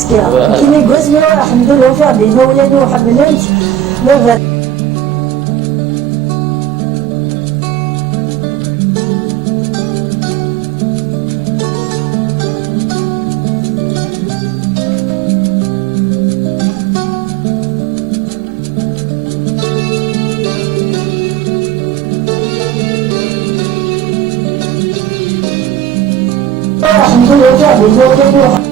مسكين كيما يقول الحمد لله وفي عبدنا ولادو وحبلنت لا الحمد لله وفي عبدنا ولادو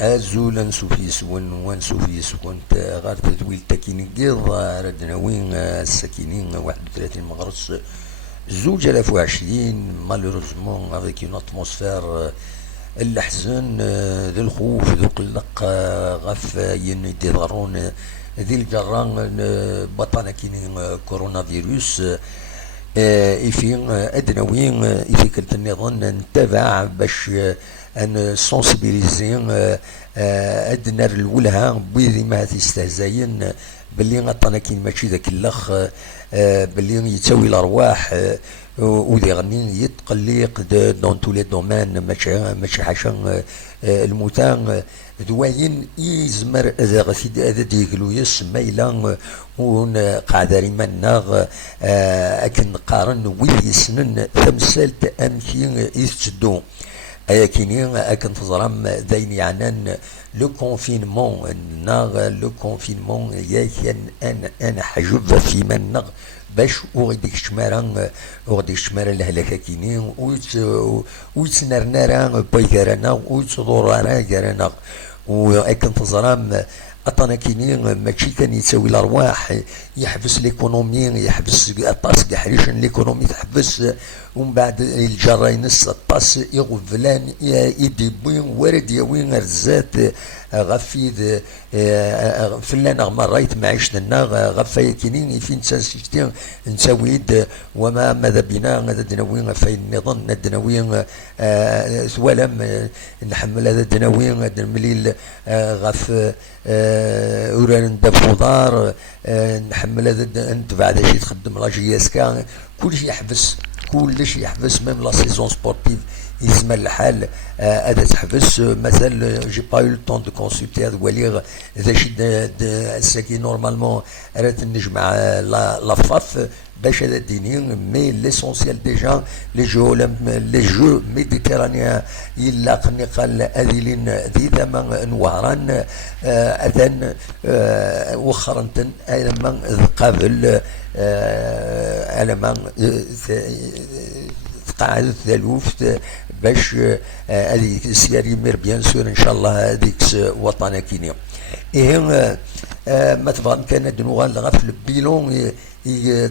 أزول نسوف يسون ونسوف يسون غير تدويل تاكين قيض ردنا وين الساكنين 31 مغرس 2020 مالوروزمون افيك اون اتموسفير الحزن ذي الخوف ذو القلق غف يدي ضرون ذي الجران بطانا كاين كورونا فيروس إفين أدنوين إذا كنت نظن نتابع باش أن سونسيبيليزين أدنى الولها بويدي ما تستهزاين باللي غطانا كاين ماشي ذاك اللخ باللي يتساوي الأرواح وذي غنين يتقلق دون تو لي دومان ماشي حاجة الموتان دواين يزمر هذا ديقلو يسمى إلا ون قاعدة مناغ أكن قارن ويسنن تمثالت أمكي يتسدو أكينين أكن تظرم ذين يعنان لو كونفينمون ناغ لو كونفينمون ياكن أنا حجب في مناغ باش وغديك شمارا لهلاكا كينين ويتنرنارا بايكارانا ويتضورانا كارانا وأكن تظرم أطانا كينين ماشي كان يساوي الأرواح يحبس ليكونومي يحبس الطاس كحريشن ليكونومي تحبس ومن بعد الجراينس الطاس يغفلان يديبوين ورد يوين رزات غفيد فلان رايت معيشتنا غفايا كينين فين تنسيتين نسويد وما ماذا بنا ماذا دناوين فين نظن الدناوين ثوالم نحمل هذا الدناوين المليل غف أوران دافودار نحمل هذا انت بعد شي تخدم لاجياسكا كلشي يحبس ميم لا سيزون سبورتيف يزمر الحال هذا تحبس مثلا جي با يو طون دو كونسلتي هذا وليغ اذا شي الساكي نورمالمون راه نجمع لا فاف باش هذا الدينين مي ليسونسيال ديجا لي جو ميديتيرانيان يلا قال اذيلين ذي ثما نوهران اذن وخرنتن لما قابل على تقاعد الثالوث باش هذيك السياري مير بيان سور ان شاء الله هذيك وطنا كينيا إيه ما تفهم كان دنوغان غف البيلون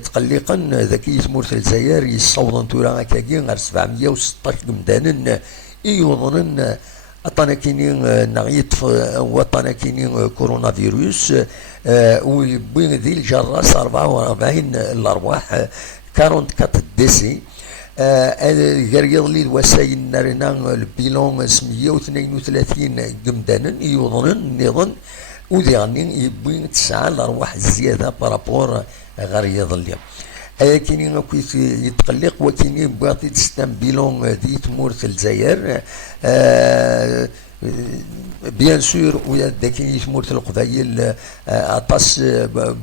تقلقا ذاك يسمور الجزائر يصوضن تورا كاكين غير 716 مدانا يظنن أطانا كينين نغيط وطانا كينين كورونا فيروس ويبين ذي الجراس 44 الأرواح 44 ديسي قريض لي الوسائل نارنا البيلون 132 قمدانا يظنن نظن وذيغني يبين 9 الأرواح زيادة بارابور غريض اليوم كاينين كيف يتقلق وكاينين باغي تستان بيلون دي تمورت الجزائر بيان سور ويا داكين تمورت القبايل عطاس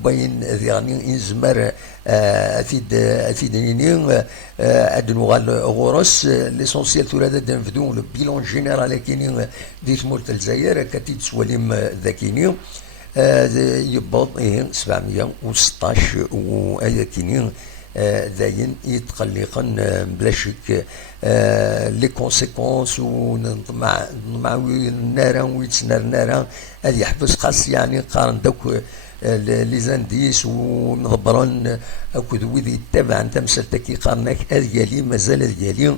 باين يعني انزمر افيد نينين ادنو غال غورس ليسونسيال تورا دنفدو لو بيلون جينيرال كاينين دي تمورت الجزائر كتيد سواليم ذاكينين يبض 716 وهي كينين داين يتقلقن بلا شك لي كونسيكونس ونطمع النار ويتسنر النار هذه يحبس خاص يعني قارن دوك لي زانديس ونهبرن اكو ويدي يتبع انت مسلتك قارنك هذه يالي مازال يالي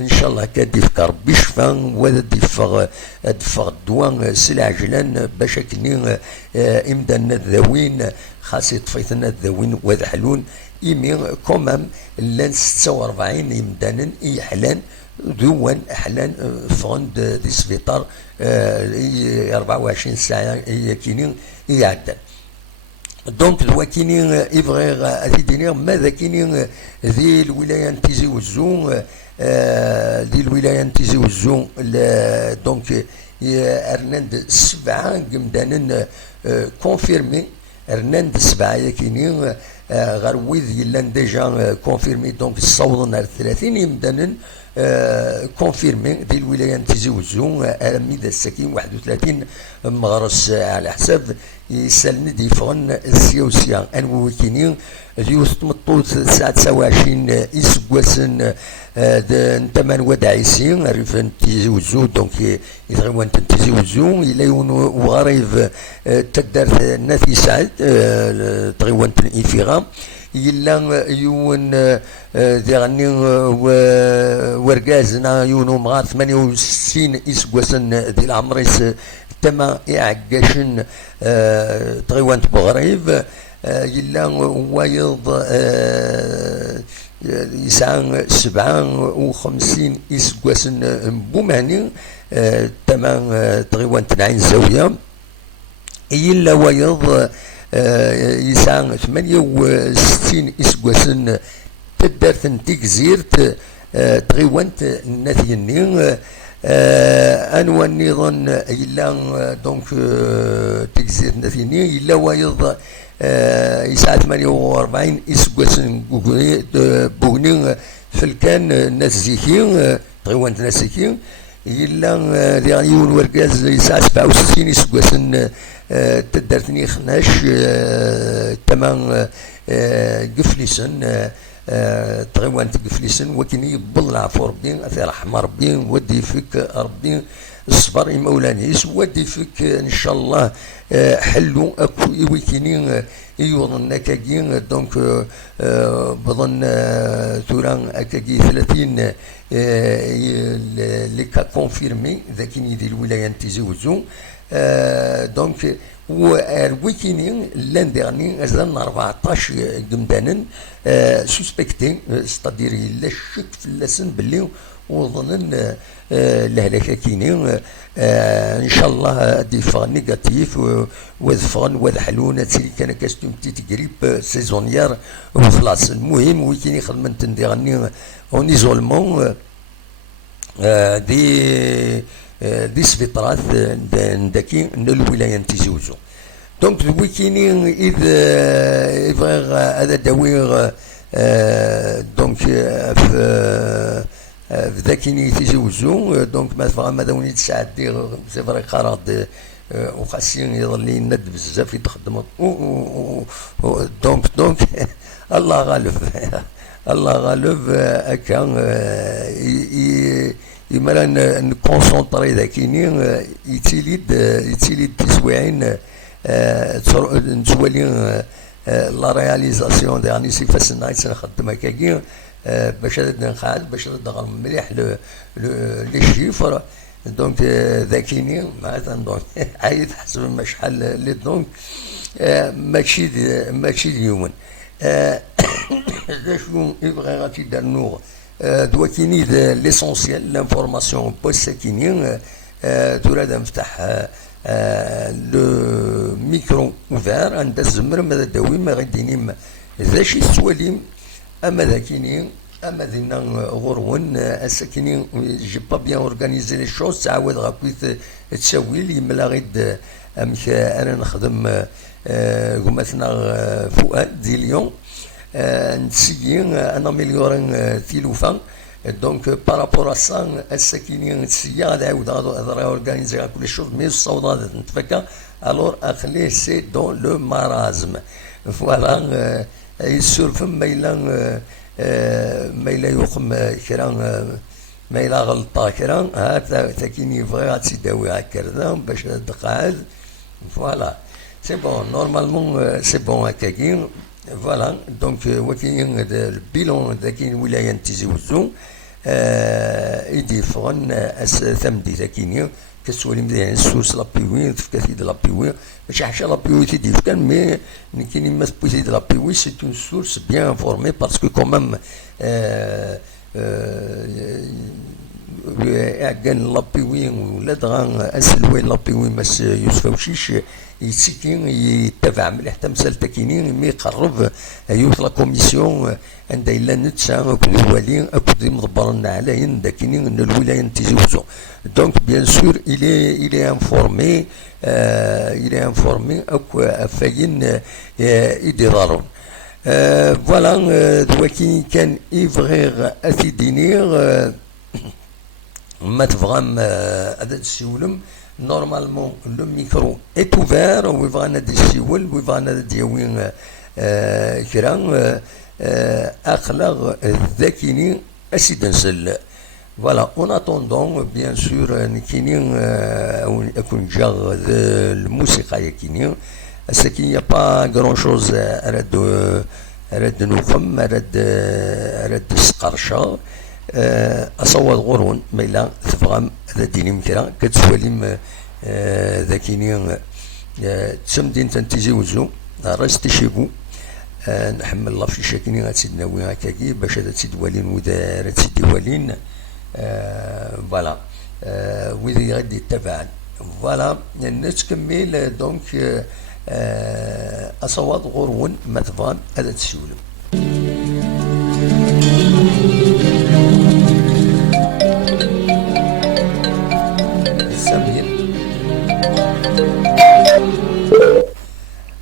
ان شاء الله كاد يفكر بشفا ولا دفغ الدواء سلعجلان باش كني امدان الذوين خاص يطفيتنا الذوين وذحلون يمي كومام لان 46 يمدانا يحلان دوان احلان فوند دي سبيطار 24 ساعه هي كينين يعدل دونك دوا كينين يبغي هذه ماذا كينين ذي الولايه تيزي وزون دي الولايه تيزي وزون دونك ارناند 7 قمدانا كونفيرمي ارناند 7 كينين غير ويذ يلان ديجا كونفيرمي دونك صوضنا 30 يمدانا كونفيرمي دي الولايه تيزي وزون ارمي دا السكين 31 مغرس على حساب يسالني يفغن السيوسيا انو كينين اليوث تمطوط ساعة 29 يسقواسن نتمان وداعيسين ريفن تيزي وزو دونك يتغيوان تيزي وزو إلا يون وغريف تقدر ناثي سعد تغيوان إيفيغا إلا يون ذيغني ورقازنا يونو مغار 68 يسقواسن ذي العمريس تما يعقاشن تغيوان بغريف يلا وايض يسعى 57 يسقاسن بوماني تما تغيوان تنعين زاوية يلا وايض يسعى 68 يسقاسن تدارت تكزيرت تغيوان ناثيني انو النظام يلا دونك تكزيرت ناثيني يلا وايض يسعى 48 يسقاسن بوغني في الكان ناس زيكين تغيوان ناس زيكين إلا دياليون ورقاز يسعى 67 يسقاسن تدارتني 12 تمام قفليسن تغيوان تقفليسن وكن يبل العفو ربي أثير رحمة ربي ودي فيك ربي الصبر مولانيس ودي فيك ان شاء الله حلو اكو ويكينين يوضن كاكين دونك بظن توران اكاكي 30 اللي كونفيرمي ذاكيني دي الولايه تيزوزو دونك ويكينين لان ديرني ازلنا 14 قمدانا سوسبكتين ستادير لا شك في اللسن باللي وظنن لهلاك كينين ان شاء الله ديفا نيجاتيف وذفغن وذحلون تسيري كان كاستوم تيتقريب سيزونيير وخلاص المهم ويكيني خدمت نديرني اون ايزولمون دي سبيطرات نداكي الولايه تيزوزو دونك الويكيني اذا هذا داوير دونك في ذاكيني تيزوزو دونك ماذا وني تساعدي سي فري قراد وخاصين يظل يند بزاف يتخدم دونك الله غالب الله غالب هكا يمرا نكونسونطري ذاكيني يتيليد تسويعين نتولي لا رياليزاسيون ديالني سي فاسنا نخدم هكاكي باش نقعد باش نغرم مليح لي شيفر دونك ذاكيني معناتها دونك عايد حسب ما شحال لي دونك ماشي اليوم شنو يبغي غادي يدار نور دوكيني ليسونسيال لانفورماسيون بوساكيني تراد نفتح لو ميكرو اوفير عند الزمر ماذا داوي ما غاديني ذا شي السواليم اما ذاكيني اما دينا غرون الساكنين جي با بيان اورغانيزي لي شوز تعاود غاكويت تساوي لي ملا غيد امك انا نخدم قمتنا فؤاد دي ليون نسيي انا مليورين تيلوفان دونك بارابور سا الساكنين نسيي غادي عاود غادي اورغانيزي كل شوز مي الصودا نتفكا الور اخليه سي دون لو مارازم فوالا يسولفم ميلان ما إلا يقم كرا ما إلا غلطة كرا تاكيني بغي غاتسيداوي هكذا باش تقعد فوالا سي بون نورمالمون سي بون هكاكي فوالا دونك وكاين البيلون ذاكين ولاية تيزي وزو إيدي فغن ثمدي ذاكيني كسولي مزيان السورس لابيوي تفكاتي د لابيوي ماشي حاجه لابيوي تيدي كان مي كاينين ما سبوسي د لابيوي سي اون سورس بيان انفورمي باسكو كومام كان لابيوي ولا دغا اسلوي لابيوي ماس يوسف وشيش يسكين يتبع مليح حتى مسالتا كاينين مي يقرب يوث لا كوميسيون عندها الا نتسا اكو الوالي اكو مضبرنا عليهم كاينين الولايه تيزوزو دونك بيان سور il est informé اكو فاين يديرارون فوالا دواكي كان يفغيغ اثيدينير ما تفغم هذا السولم نورمالمون لو ميكرو est ouvert ويبغى نادي السيول ويبغى نادي دياوين كرا اخلاق الذاكيني اسيدنسل فوالا اون اتوندون بيان سور كاينين اكون جا الموسيقى كاينين ساكين يا با غران شوز راد نوخم راد سقرشا اصوات غورون ميلا تفغم هذا ديني مكرا كتسواليم ذاكينين تسمدين تنتيزي وزو راستي شيبو نحمل الله في شاكينين غاتسيد ناوي هكاكي باش هذا تسيد والين وذا راه تسيد والين فوالا وذي غادي يتبعن فوالا نتكمل دونك اصوات غورون مثفان هذا تسولم سمير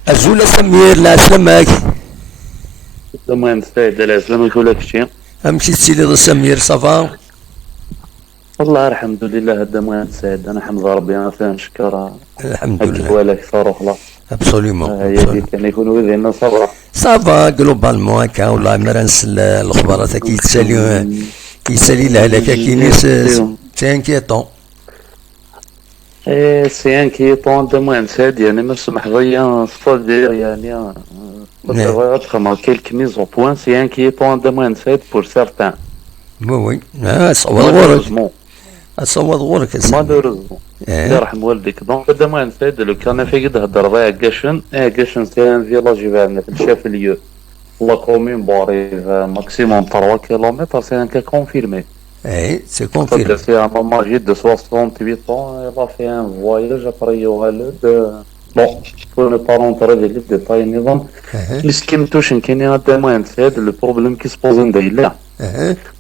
أزول سمير لا سلامك زمان سعيد لا سلامك ولا كشي أمشي تسيلي سمير صافا والله الحمد لله الدمان سعيد انا حمد ربي انا فيها نشكرها الحمد لله ولا كثر وخلاص ابسوليومون هي كان يكون وذينا صبرا صافا جلوبالمون هكا والله مرنس الاخبارات كي يتسالي الهلاك كاين سي انكيتون سي انكيتون دمان سعيد يعني ما سمح ليا صدير يعني غتخمر كيلك ميز او بوان سي انكيتون دمان سعيد بور سيرتان وي صوت غورك صوت غورك مالوريزمون يرحم والديك دونك بدا ما نسيد لو كان في قد هضر ضايع كاشن كاشن سي ان فيلاج يبان في الشافليو لا كومين باري ماكسيموم 3 كيلومتر سي ان كا كونفيرمي اي سي كونفيرمي سي ان ماما جي دو 68 ans il a fait un voyage après يوغالد بون pour ne pas rentrer dans les détails النظام اللي سكيمتوش كاين هذا ما نسيد لو بروبليم كي سبوزن دايلا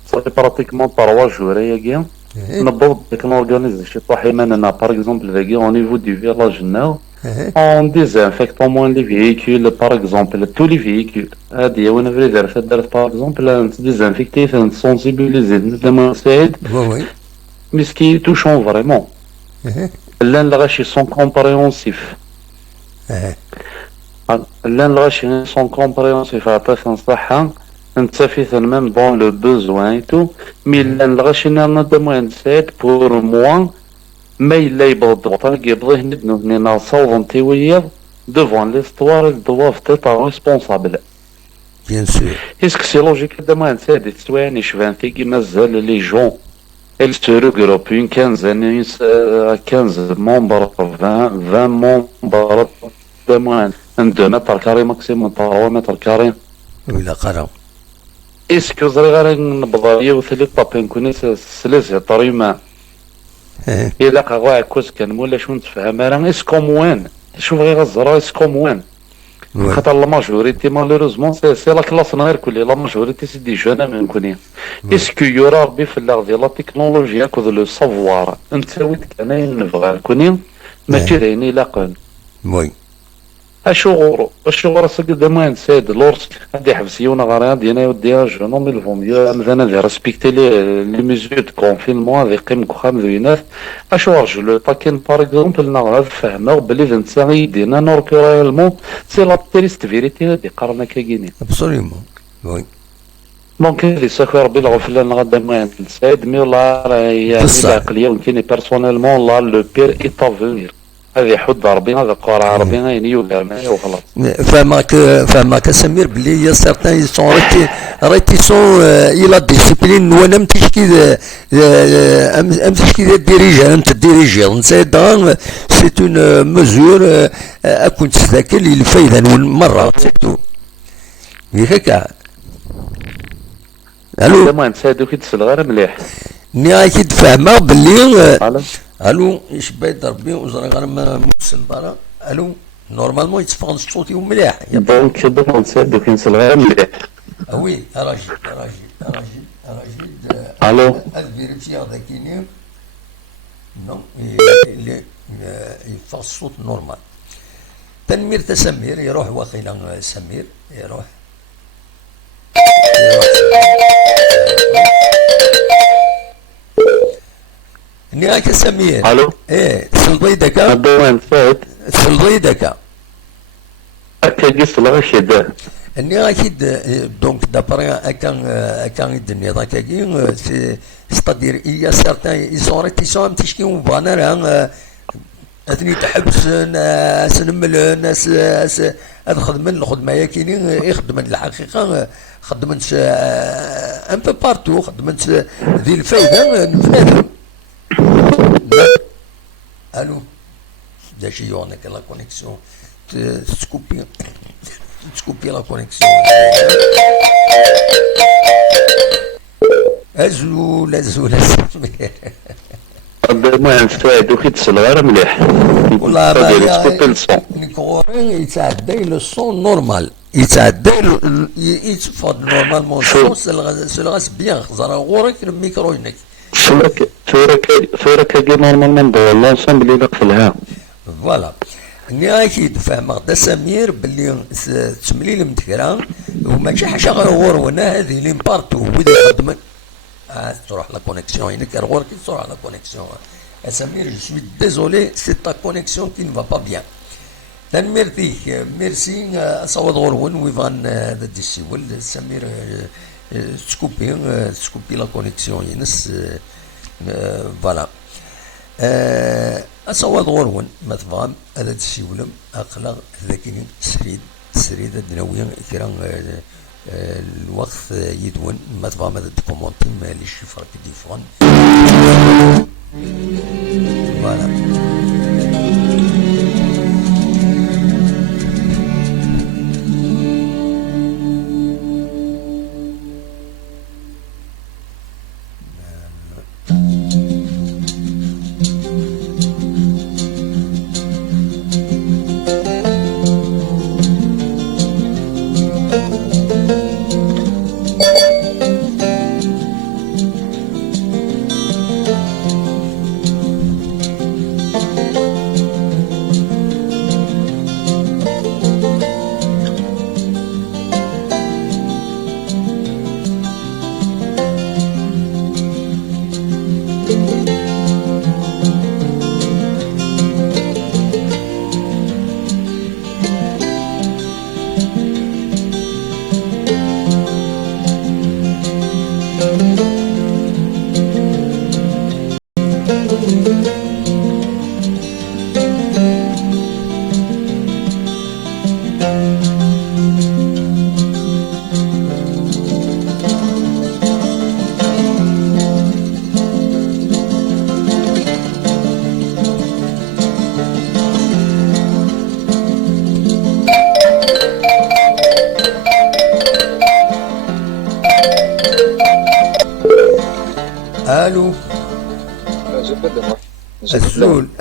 صافي براتيكمون 3 جور هي نبض ديك نورغانيزي شي طاحيماننا باغ اكزومبل فيكي او نيفو دو فيلاج ناو اون ديزانفيكت او موان لي فييكول باغ اكزومبل تو لي فييكول هادي وانا فري دارت باغ اكزومبل ديزانفيكتي تنسونسيبيليزي زعما سعيد وي مي سكي توشون فريمون لان الغاشي سون كومبريونسيف لان الغاشي سون كومبريونسيف عطاك نصحها نتسافيت ميم دون لو بوزوان تو مي لان الغاشينا ندمو نسيت بور موا ما إلا يبغض وطاق يبغيه ندنو هنا صوضن تيويض devant l'histoire ils doivent être responsables bien sûr est-ce que c'est logique دما نسيت تسواني شفان تيكي مازال لي جون Elle se regroupe une quinzaine, 15 membres, 20 membres de moins. Un 2 mètres carrés maximum, 3 mètres carrés. ولا قرا اسكو صغير نبضا يوثل طابين كوني سلسة طريمة إلا قاعد كوس كان مولا شو نتفهم راه اسكو موان شوف غير الزرا اسكو موان خاطر لا ماجوريتي مالوروزمون سي لا كلاس غير كلي لا ماجوريتي سي دي جون من كوني اسكو يورا ربي في اللغة ديال لا تكنولوجيا كود لو سافوار انت ويت كان نبغى كوني ماشي دايني لاقون وي الشغل قدام سيد لورس غادي يحبس يونا غادي انا ودي جو مي الفون مثلا دي ريسبكتي لي ميزور دو كونفينمون غادي يقيم كوخام ذوينات جو لو باكين باغ اكزومبل نغاد فهمه بلي فانت يدينا نوركورالمون سي لا تريست فيريتي غادي قرنا كاكيني ابسوليومون وي دونك هذه ساكو ربي الغفلان غادا ما سيد مي والله يعني العقليه يمكن بيرسونيلمون لا لو بير ايتا فونير هذه حد ربي هذا قرار ربي يعني يولى وخلاص فهمك سمير بلي يا سيرتان يسون ريتيسون الى ديسيبلين وانا متشكي امتشكي ديريجي انت ديريجي نسيت سي اون مزور اكون تستاكل الفايده مره سيتو هكا الو ما نساعدو كي تسال غير مليح ني اكيد فاهمه بلي الو ايش بايد ربي وزرا غير مرسل برا الو نورمالمون يتفقد الصوت يوم مليح دونك دابا نساعدو كي نسال غير مليح وي راجل الو الفيريفي هذا كاينين نو يفقد الصوت نورمال تنمير تسمير يروح واخيلا سمير يروح نياك سمير الو ايه سلطي دكا الدوان فات سلطي دكا هكا قص لا شدا اني اكيد دونك دابري اكان الدنيا داكاكي ستادير ايا سارتان يسون تيسون تشكي مبانا راه اثني تحبس ناس نمل ناس هذا خدمن الخدمه كاينين يخدمن الحقيقه خدمت ان بو بارتو خدمت ذي الفايده نفنادم الو دا شي يونك لا كونيكسيون تسكوبي لا كونيكسيون ازول سمير المهم فايدو كي تسال غير مليح والله نيكورين يتعدى لو سون نورمال يتعدى يتفض نورمالمون سون سلغاس بيان خزر غورك الميكرو هناك ثورة كي نورمالمون دو لونسومبل اللي قفلها فوالا ني اكيد فاهمك دا سمير باللي تمليل متكرا وماشي حاجه غير غورنا هذه لي بارتو وإذا يخدم تروح لا كونيكسيون هناك غورك تروح لا كونيكسيون سمير جو سوي ديزولي سي تا كونيكسيون كي نفا با بيان تنمير فيك ميرسي صوت غورون ويفان هذا ديسيول سمير تسكوبي لا كونيكسيون ينس فوالا أصوات غورون ما تفهم هذا تسيولم أقلق ذاكين سريد الدنوية كرا الوقت يدون ما تفهم هذا الدوكومونتي ما لي شيفر كديفون فوالا زبد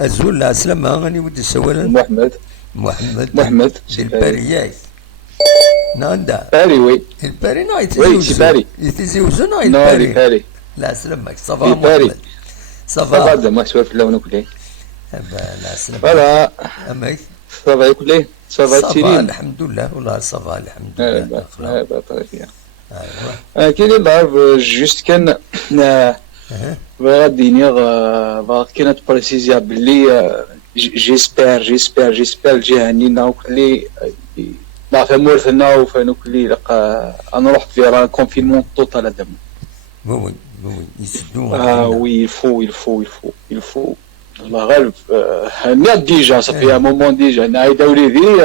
الزول لا سلامة غني ودي السوالا محمد محمد البارياك ناندا باري وي الباري نايت وي سي باري يتزيوزو نايت نو الباري باري لا سلامك صافا باري محمد صافا صافا دابا سوالف اللون كلي لا سلامك فوالا امك صافا كلي صافا صافا تيرين الحمد لله والله صافا الحمد لله طريقيا ايوا كاين اللي عارف جوست كان غادي كانت بريسيزيا باللي جيسبر الجهه نينا وكلي نعرف مورثنا وفانو كلي لقى انا رحت في راه كونفينمون توتال هذا وي يسدو وي الفو الله غالب هنا ديجا صافي مومون ديجا ناي وليدي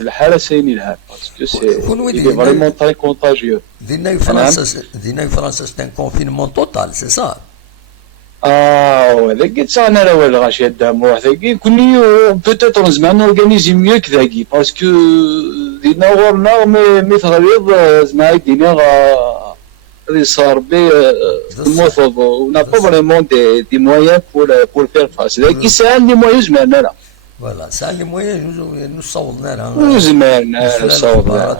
الحاله سايني لها باسكو سي فريمون تري كونتاجيو دينا فرنسا سي ان كونفينمون توتال سي سا هذاك انا راه ولا غاشي دامو هذاك كوني بوتيتر زعما نورغانيزي ميو كذاكي باسكو دينا غورنا مي تغريض زعما دينا غادي صار بي الموثوب ونا با فريمون دي مويان بور فير فاس ذاك ساعه دي مويان زعما لا فوالا ساعه اللي مويان نصوضنا لها زعما نصوضنا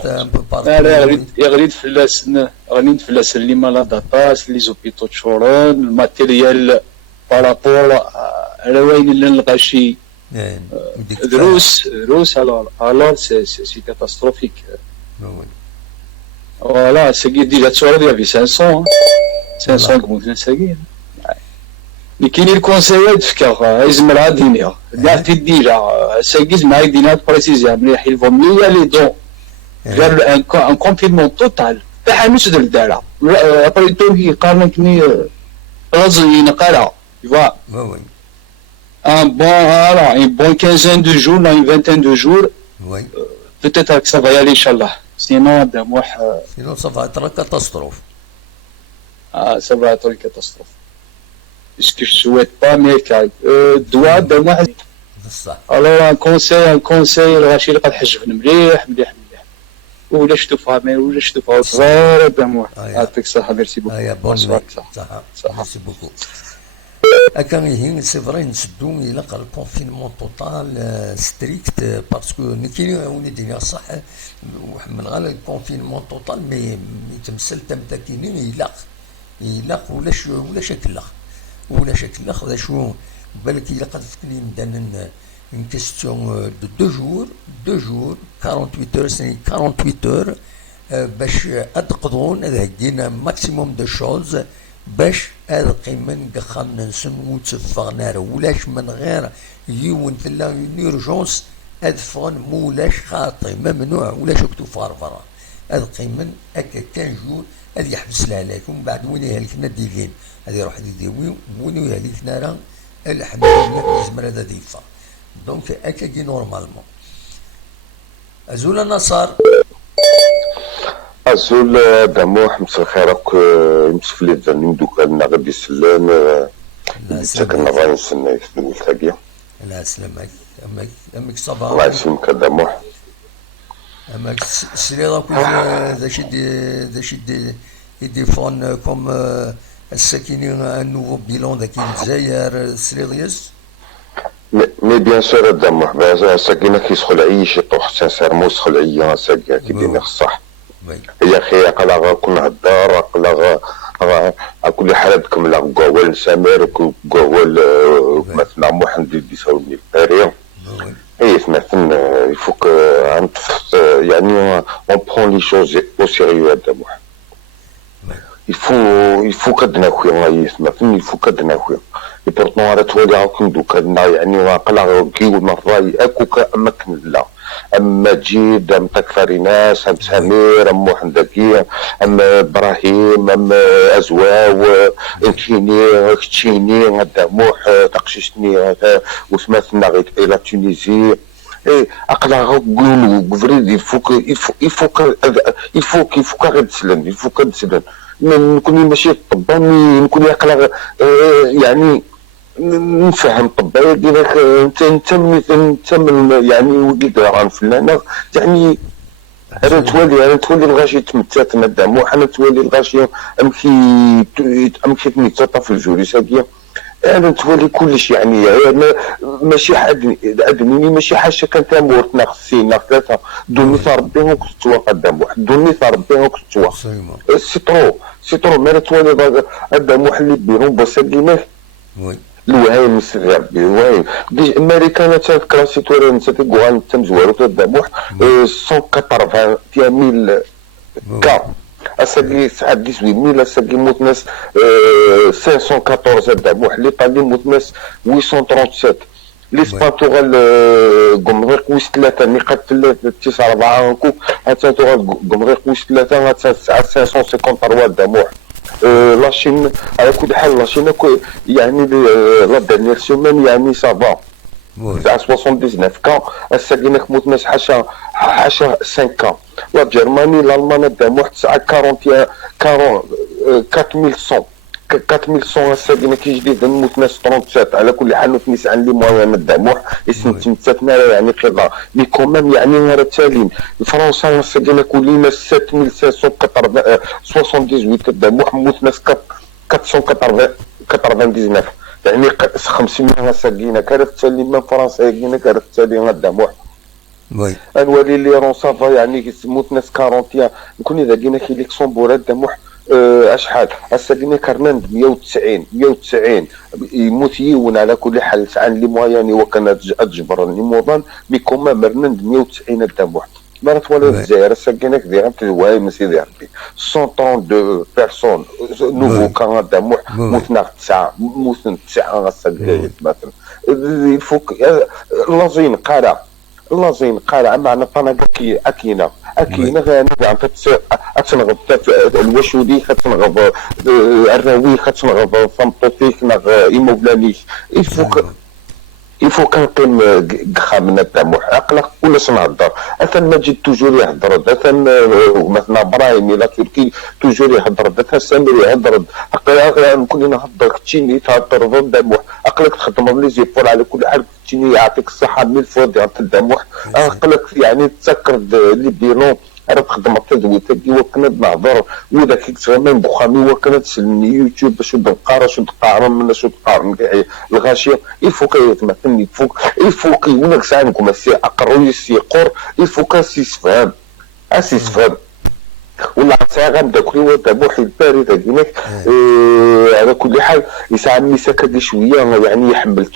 غادي فلاس اللي مالاداتاس لي زوبيتو تشورون الماتيريال بارابور على وين اللي نلقى شي دروس alors c'est catastrophique voilà ساقي ديجا تصور ديال في 500 ممكن ساقي اللي كاين الكونسيي تفكر يزمر عادينيا كاع في ديجا ساقي زعما دينا بريسيزيا مليح الفوميا لي دون غير ان كونفينمون توتال تاع مسد الدارة ابري توكي قارنكني رازين قرا فوا وي un bon quinzaine de jours, là, une vingtaine de jours. Oui. Peut-être que ça va y aller, Inch'Allah. Sinon, ça va être une catastrophe. Ça va être une catastrophe. Ce que je ne souhaite pas, mais alors, un conseil, Rachid, قد حجبنا مليح. ولا شفتوا فاهمين ولا شفتوا فاهمين صغار دموع. يعطيك الصحة، ميرسي بوكو. صحة. ميرسي بوكو. كان يهين سي فري نسدو الى الكونفينمون توتال ستريكت باسكو نكيني وليدي صح وحمل غير الكونفينمون توتال مي يتمثل تمتكيني يلاق ولا شكل ولا شو بالك الا قد فكني ندان une question de 2 jours 48 heures c'est 48 heures باش اتقضون هكينا ماكسيموم دو شوز باش القيمن قخان نسن وتفغنا ولاش من غير يون ثلا يورجونس ادفون مولاش خاطي ممنوع ولاش اكتو فارفرا القيمن اكا كان جور هذا يحبس لها لكم بعد وين يهلكنا ديلين هذا يروح يديوي وين يهلكنا راه الحمد لله يزمر هذا ديفا دونك اكا دي نورمالمون ازول النصار أزول دموح مسا خيرك يمسفلي الزنين دوكا غادي يسلم ساكن الراي نسنى يسلم التاقية لا سلامك أمك صباح الله يسلمك دموح أمك سريرا ذا شي يديفون كوم الساكنين النوفو بيلون ذاك الجزائر سريريس مي بيان سور دموح الساكنة كيسخل عيش يطوح سانسيرمون سخل عيا ساكنة كيدير الصح يا اخي قلا كون هدار قلا كل حال بكم لا قوال سمير قوال مثلا محمد يساوي الباري اي مثلا يفوك يعني اون برون لي شوز او سيريو هذا محمد يفو كدنا خويا مثلا يفو كدنا خويا اي بورتون راه تولي راكم دوكا يعني قلا كي من الراي اكو اماكن لا اما جيد ام تكفري ناس ام سمير ام محمدكيه ام ابراهيم ام ازواو كتشيني دموح تقششني وسمعتنا غير الى تونيزي اي اقلا قولوا فريد يفوك غير تسلم يفوك تسلم نكون ماشي طبان نكون يقلا يعني نفهم طبيعي ديالك انت يعني وليد راه فلانه يعني انا تولي الغاشي تمتات ندعمو حنا تولي الغاشي امكي تمتات في الجوريساكيه انا تولي كلش يعني ماشي حد ادميني ماشي حاجه كان تمورت ناقصين ثلاثه دوني ربي كنت قدام واحد دوني ربي كنت سيترو ما تولي قدام واحد اللي بينهم بساكينه وي الوهايم الصغير الوهايم الامريكان تذكر سيتوري نتا كوغان تمزوارو قدام واحد 180 كا اساكي ساعات 18000 اساكي موت ناس 514 قدام واحد ليطالي موت ناس 837 ليسباتوغال قمريق ويس ثلاثة نقاط ثلاثة 9 كو هاتاتوغال قمريق ويس ثلاثة هاتا 553 قدام واحد لاشين على كل حال لاشين يعني لا دانيير سيمين يعني سافا تاع 79 كا الساكنه موت ناس حاشا 5 كا لا جرماني الالمان قدام واحد 4100 الساكنه كي جديد نموت ناس 37 على كل حال ناس عن لي موان قدام واحد اسم تمتاتنا يعني قضاء مي كومام يعني راه تالين فرنسا الساكنه كلنا 7578 قدام واحد موت ناس 499 يعني 500 ساكينه كانت تالي من فرنسا كاينه كانت تالي قدام واحد وي انوالي لي رون صافا يعني موت ناس 41 نكون اذا كاينه كي ليكسمبور قدام واحد اشحال الساكنه كرنان 190 يموت يون على كل حال عن لي موياني وكانت تجبر لي موضان مي كوما مرنان 190 قدام واحد مرات ولا الجزائر الساكنه كبيره تلواي من سيدي ربي 132 بيرسون نوفو كان قدام واحد موتنا 9 الساكنه مثلا الفوق لازين قارع معنا طنقه اكينا غاني عم تنغب الوشودي خاطنغب الراوي خاطنغب فمطوطيك نغ ايموبلانيك يفو كنقيم خامنه تاع محقق ولا نهضر اثن ماجد توجور يهضر اثن مثلا ابراهيم الى تركي توجور يهضر اثن سامر يهضر نكون نهضر كتشيني تهضر ضد عقلك تخدم لي زيبول على كل حال كتشيني يعطيك الصحه من الفوضى الدموح عقلك يعني تذكر لي بيلون راه تخدم التدوير وكنا نهضر وذاك كيتغنى بخامي وكنا تسلني يوتيوب باش نقرا شو نقارن من شو نقارن الغاشيه يفوك يتمثلني يفوك يقولك ساعدكم السي اقروا يسيقور يفوك سيسفهم اسيسفهم ولا صاغم داك هو دابوح البارد هكذاك على كل حال يساعد مساكه دي شويه يعني يحمل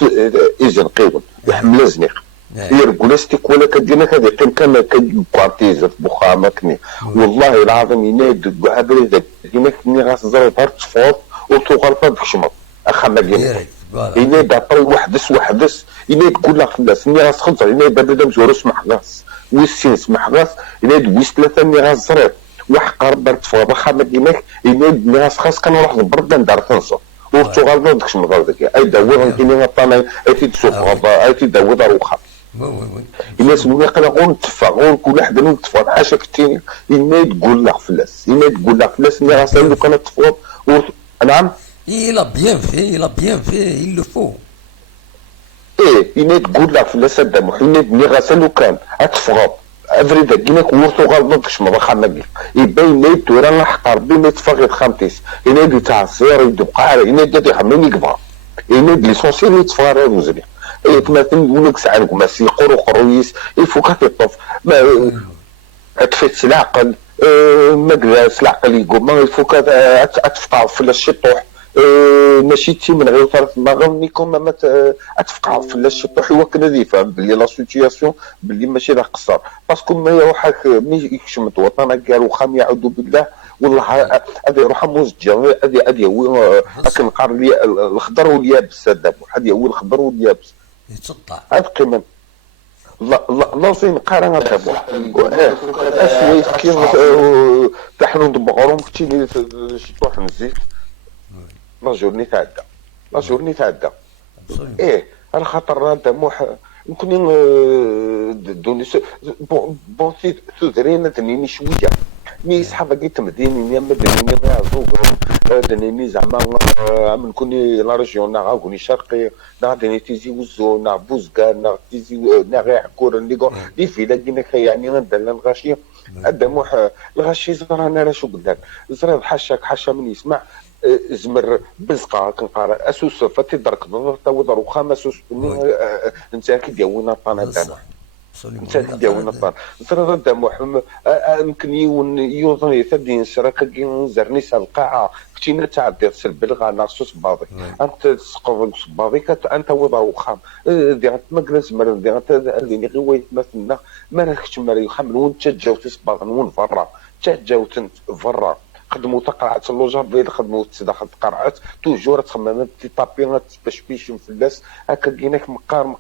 اذن قيون يحمل زنيق يرجولستيك ولا كدينا كذا كان كبارتيز في بخامه كني والله العظيم يناد هذا كدينا كني غاس زرط تفوت وتغلط بخشمه اخما ديالك يناد عطر وحدس يناد كل خلاص ني غاس خنصر يناد بدا مزورس محغاس ويسينس محغاس يناد ويس ثلاثه ني غاس زرط وحقر برت فوق خما ديالك يناد ني غاس خاص كان واحد برد ندار تنصر وتغلط داكش من غلطك اي داور كاين غطانا اي تسوق غطا اي تداور روخه الناس اللي يقلقون نتفقون كل واحد نتفق حاشا كتير إما تقول لك فلاس اللي غاسل لو كانت تفوت نعم il a bien fait il le faut إما تقول لك فلاس قدام حنا اللي غاسل لو كان اتفق افريدا كيناك ورثو غلطكش ما خمك يبين لي تورا حق ربي ما يتفق خامتيس إما دي تاع الصغير يدبقى على إما دي خمني كبار إما ليسونسيال يتفق على وزني مثلا يقولك ساعات ما سيقور وخرويس يفوك تطف ما تفتش العقل ما قداس العقل يقول ما يفوك اتفقع في الشطوح ماشي تي من غير طرف ما غنيكم ما اتفقع في الشطوح وكنا ديفهم بلي لا سيتياسيون بلي ماشي راه قصر باسكو ما يروحك ملي يكشمت وطنك قالوا خام يعوذ بالله والله هذا يروح موزجه هذه هو كنقار لي الخضر واليابس هذا هذه هو الخضر واليابس يتسطع هاد قيمة لا زين قارن هذا اسوي كيما تحنون دبغرهم كتيني شطوح نزيد لا جورني تعدى على خاطر هذا موح يمكن دوني بون تدرينا تنيني شويه مي صحابه قلت مديني يا مديني يا زوج دنيني زعما من كوني لا ريجيون نا كوني شرقي نا دني تيزي وزو نا بوزكا نا تيزي نا غير كور اللي دي في لكن يعني ندل الغاشيه الدموح الغشي زرا انا راه شو قدام زرا حاشاك حاشا من يسمع زمر بزقه كنقرا اسوس فتي درك تو وخا اسوس انت كي ديونا طانا الدموح انت كي ديونا طان زرا الدموح يمكن يوضني ثدي نشرك كي زرني القاعه كنتينا تعدي البلغه ناصوص باضي انت تسقط باضيك انت وضع وخام ديال مجلس مر ديال اللي غويت مثلنا ما راكش مري خامل وانت تجاو تسباغ نون فرا تجاو فرا خدموا تقرعه اللوجا بيد خدموا داخل تقرعات توجور تخمم تي طابي باش بيش مفلاس هكا كاينك مقار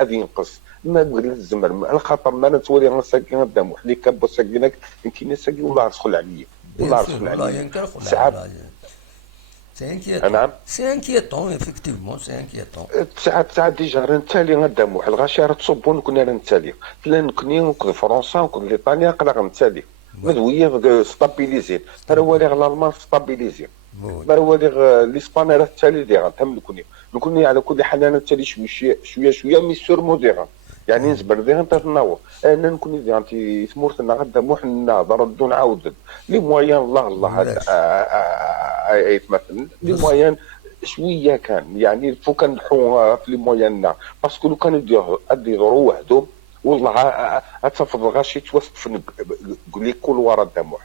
غادي ينقص ما قول الزمر على خاطر ما نتولي غنساكن قدام وحدي كابو ساكنك يمكن نساكن ولا رسخل عليا ولا رسخل عليا ساعات نعم سي انكيتون افكتيفمون سي انكيتون ساعات ديجا رنتالي غندامو الغاشي راه تصبون كنا رنتالي فلان كني فرنسا وكن ايطاليا قلا غنتالي مدويه ستابيليزين راه ولي الالمان ستابيليزين راه ولي الاسبان راه تالي ديغا تم نكوني على كل حال انا تالي شويه مي سور موديغا يعني نزبر ديغا تناور انا نكون ديغا تي ثمورتنا غدا موحنا ردو نعاود لي مويان الله مثلا لي مويان شويه كان يعني فو كنحو في لي موياننا باسكو لو كان يديروا وحدهم والله اتفضل غاشي توصف قول لي كل ورا الدموع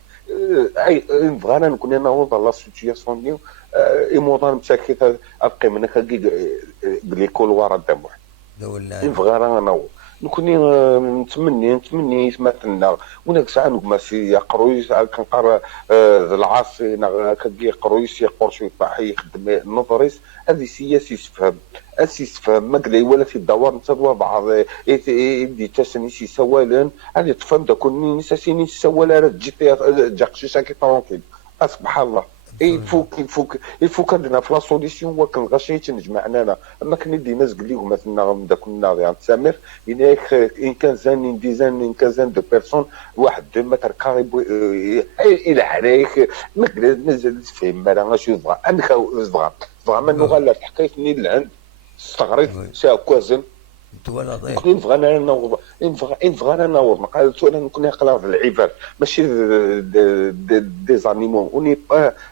اي بغانا نكون انا وضع لا سيتياسيون ديال ايموضان مساكيت ابقي منك قول لي كل ورا الدموع بغانا انا نكوني نتمني يسمعنا وناك ساعه نقماسي يقروي كنقرا العاصي كنجي قرويس يقرش يطاحي يخدم نظريس هذه سياسي يفهم ما قال ولا في الدوار نتدوا بعض يدي تسني سي سوالن هذه تفهم داكون نساسيني سوالا راه جيت جاكشي ساكي طونكيل سبحان الله الفوك عندنا في لا سوليسيون وكن غاشي تنجمعنا انا اما كنا دينا زق ليهم مثلا داك الناضي سامر يناك ان كان زان ديزان ان كان زان دو بيرسون واحد ما تركاري الى عليك مازال تفهم ما راه شو يبغى انك يبغى ما نغلى الحكايه ني لعند استغريت سا كوازن نبغى انا نور ما قالت انا نكون نقرا في العباد ماشي دي زانيمون وني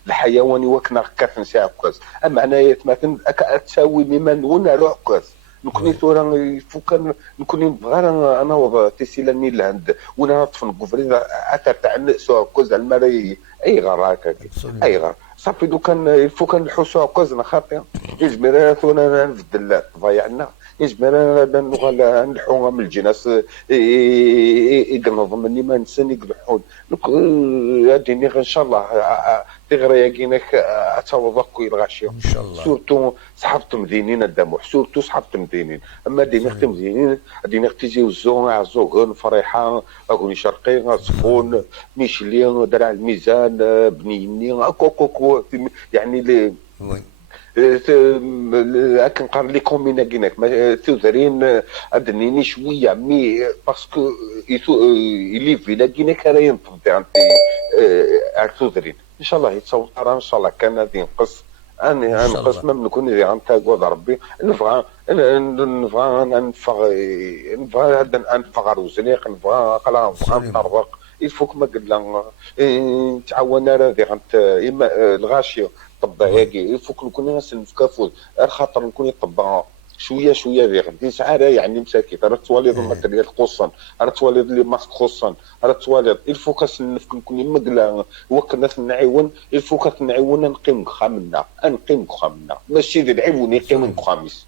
الحيواني وكنا كاف نساع كوز اما انايا مثلا تساوي مما نونا روح كوز نكوني ثورا فوكان نكوني نبغى انا وضع تسيلاني لعند وانا نطفن الكفرين اثر تاع سوا كوز المري اي غراك اي غر صافي دو كان فوكان الحوسه كوز خاطئه يجمرات وانا نبدل ضيعنا يجمرنا نغلا نلحوها من الجناس يقنض مني ما نسني يقلحون هاديني ان شاء الله تغرى ياكينك اتوضق الغاشيه ان شاء الله سورتو صحابت مدينين الدموع سورتو صحابت مدينين اما ديني اختي مدينين ديني اختي تيوزو عزوغن فريحه اغني شرقي صفون ميشلين درع الميزان بنيني كوكو يعني لي لكن قال لكم من هناك ثوذرين ادنيني شويه مي باسكو اللي في لكنك راه ينطب عند ثوذرين ان شاء الله يتصور ان شاء الله كان غادي ينقص انا نقص ما نكون اللي غنتاقوا ربي نبغى نفغ روزنيق نبغى نطرق الفوك ما قلنا تعاوننا راه غنت الغاشيه طبا هيك الفوك نكون ناس نفكافول خاطر نكون طبا شويه ديال غادي ساعه يعني مساكيت راه تواليد الماتريال خصوصا راه تواليد لي ماسك خصوصا راه تواليد الفوكاس نكون مقلا وكنا نعيون الفوكاس نعيون نقيم خامنا ماشي ديال العيون يقيم خامس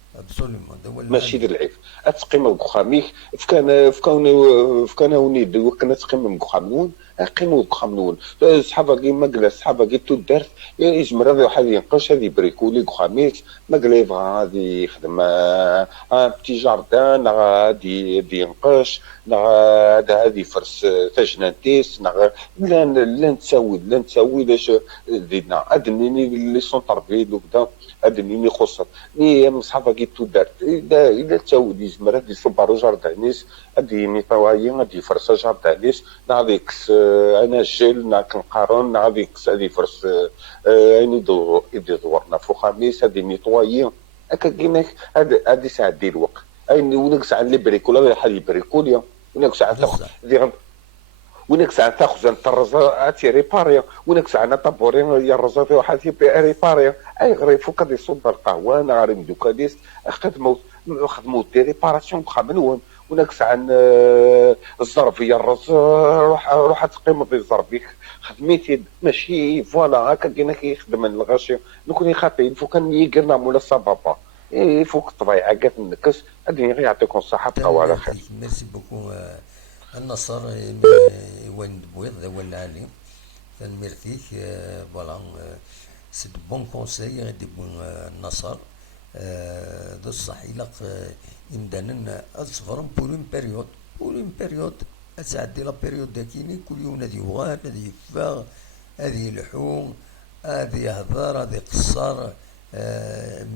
ماشي ديال العيف اتقيم خاميك فكان ونيد وكنا تقيم خامنون قيموا خامنون صحابه كيما قال صحابه كي تو دارت يجمر هذا واحد ينقش هذه بريكولي خاميس ما قال يبغى غادي يخدم بتي جاردان غادي ينقش هذه فرس تجنانتيس لا نتساوي لاش زيدنا ادنيني لي سونتر فيل وكذا ادنيني خصت مي صحابه كي تو دارت اذا تساوي يجمر هذه سوبر جاردانيس هذه ميطوايي هذه فرس جاردانيس نعطيكس انا جيل نقارن نعطيكس هذه فرس يعني دورنا فوق خميس هذه ميطوايي هكا كيما هذه ساعه ديال الوقت اي وناك ساعه لي بريكولا حال بريكوليا وناك ساعه ونك ساعة تاخذ انت الرزا تي ريباريا ونك ساعة طابورين يا الرزا في واحد يبي ريباريا اي غير فوق كدي صب القهوه انا غير مدو كديس خدموا دي ريباراسيون بخمنون ونك ساعة الظرف يا الرزا روح تقيم في ظرفك خدميتي ماشي فوالا هكا كينا كيخدم الغاشي نكون يخافين فوق كان يقرنا مولا الصبابه اي فوق الطبيعه كتنكس هادي غير يعطيكم الصحه بقاو على خير. ميرسي بوكو النصر وين بويض ولا علي فنميرتيك فوالا سي دو بون كونساي غادي بون النصر دو الصح إلا إمدانا أصفرن بور اون بيريود أسعدي لا بيريود داكيني كل يوم هادي يوغال هادي يفاغ هادي يلحو هادي يهضر هادي يقصر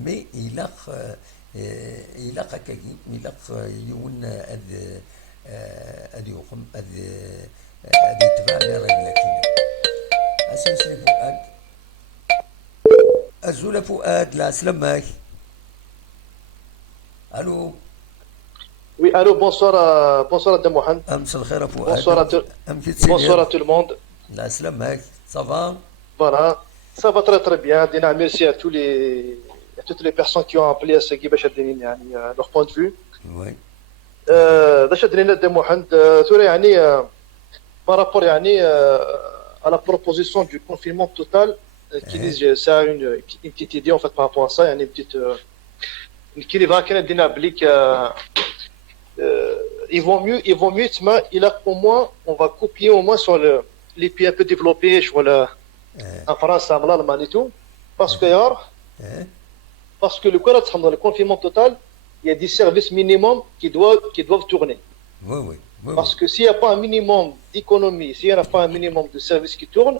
مي إلا هكاكي إلا يون هادي يقوم هادي يتبع لي الرجل كينا أساسي فؤاد أزول فؤاد لا سلامك. Allô. Oui, allô, bonsoir à Mohamed. Bonsoir à tout le monde. Ça va? Voilà, ça va très très bien. Merci à toutes les personnes qui ont appelé à ce qui leur point de vue. Oui. Par rapport à la proposition du confinement total, qui dit ça a une petite idée en fait par rapport à ça, une petite il vaut mieux il a au moins on va copier au moins sur les pays un peu développés en France en Allemagne et tout parce que dans le confinement total il y a des services minimums qui doivent tourner. Oui. Parce que s'il n'y a pas un minimum d'économie, s'il n'y a pas un minimum de services qui tournent,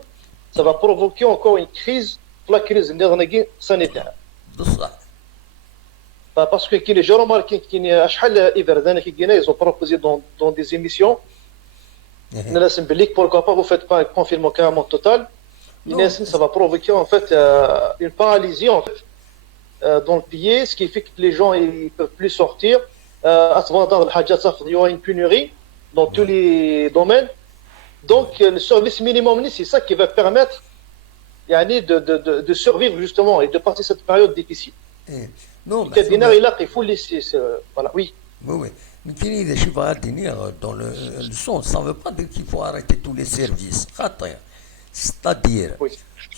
ça va provoquer encore une crise, la crise sanitaire. Parce que j'ai remarqué qu'ils ont proposé dans des émissions, pourquoi pas vous faites pas un confinement carrément total, ça va provoquer en fait une paralysie en fait, dans le pays, ce qui fait que les gens ils peuvent plus sortir, il y aura une pénurie dans tous les domaines. Donc le service minimum, c'est ça qui va permettre de survivre justement et de passer cette période difficile. Non, il faut laisser voilà, oui. Oui. Mais dans le sens, ça ne veut pas dire qu'il faut arrêter tous les services. C'est-à-dire,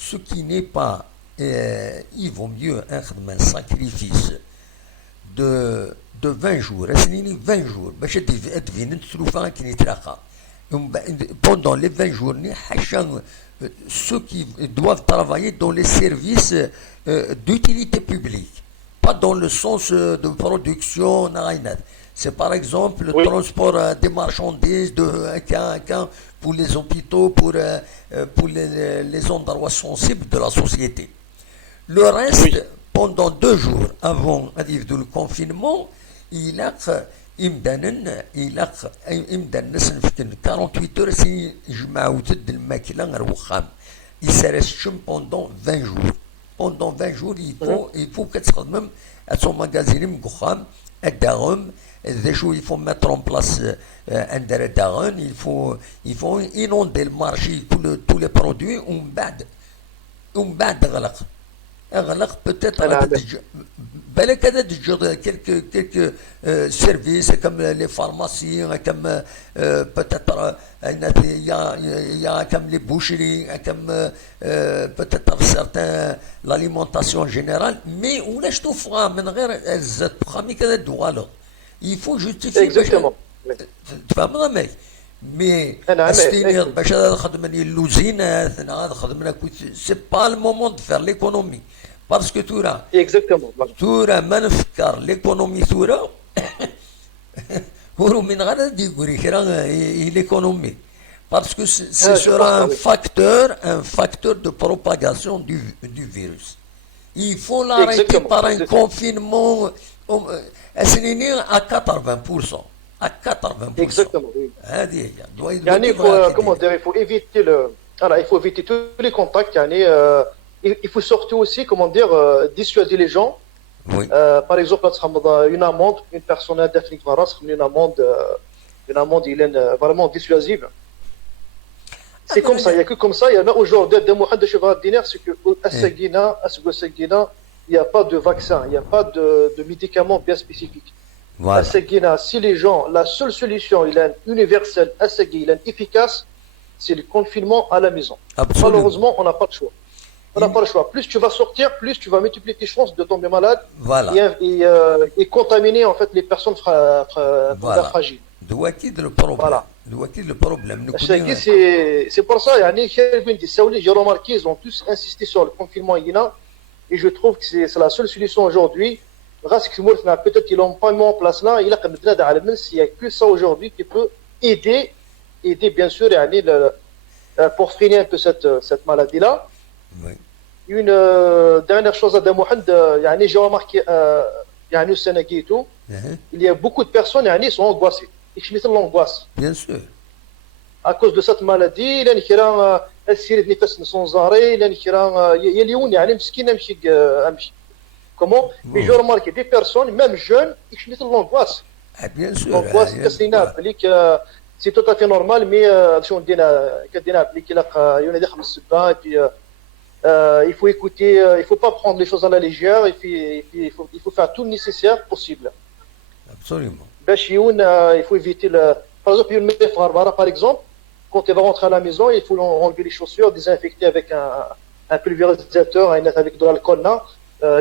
ce qui n'est pas, il vaut mieux un sacrifice de 20 jours. 20 jours. Pendant les 20 jours, ceux qui doivent travailler dans les services d'utilité publique, pas dans le sens de production, c'est par exemple le transport des marchandises de quelqu'un pour les hôpitaux, pour les endroits sensibles de la société. Le reste, pendant 2 jours avant le confinement, il a 48 heures si je m'ajoute de le il se reste pendant 20 jours. Pendant 20 jours, il faut que même à son magasin, il faut mettre en place un daron, il faut inonder le marché, tous les produits, peut-être quelques services comme les pharmacies, comme peut-être il y a comme les boucheries, comme peut-être certains l'alimentation générale, mais on a tout il faut justifier. Exactement. Mais c'est pas le moment de faire l'économie. Parce que exactement. L'économie l'économie. Parce que ce sera un facteur de propagation du virus. Il faut l'arrêter par un confinement à 80%. À 80%. Exactement, oui. Il faut éviter tous les contacts. Il faut surtout aussi, dissuader les gens. Oui. Par exemple, une amende, une personne une amende, il est vraiment dissuasive. C'est comme ça, il n'y a que comme ça. Il y en a aujourd'hui, c'est que il n'y a pas de vaccin, il n'y a pas de médicament bien spécifique. Voilà. Si les gens, la seule solution, il est universelle, il est efficace, c'est le confinement à la maison. Absolument. Malheureusement, on n'a pas le choix. On n'a pas le choix. Plus tu vas sortir, plus tu vas multiplier tes chances de tomber malade Voilà. et contaminer en fait les personnes fragiles. دو اكيد البروبليم Voilà. دو اكيد البروبليم C'est pour ça, j'ai remarqué, ils ont tous insisté sur le confinement et je trouve que c'est la seule solution aujourd'hui. Peut-être qu'ils l'ont pas mis en place là, il n'y a que ça aujourd'hui qui peut aider bien sûr pour freiner un peu cette maladie-là. Oui. Une dernière chose à dire, Mohamed, j'ai remarqué au Sénégal et tout, il y a beaucoup de personnes qui sont angoissées. Ils sont l'angoisse. Bien sûr. À cause de cette maladie, لأن كرا السير نفس نصنزاري لأن كرا يليون مسكين أمشي. Comment? Mais je remarque des personnes, même jeunes, ils sont l'angoisse. Bien sûr. L'angoisse, c'est tout à fait normal, mais شو كدينا بليك لا يونا داخل السبا et puis il faut écouter, il faut pas prendre les choses à la légère et puis il faut faire tout le nécessaire possible. Absolument. Il faut éviter par exemple, par exemple, quand il va rentrer à la maison, il faut enlever les chaussures, désinfecter avec un pulvérisateur, avec de l'alcool là,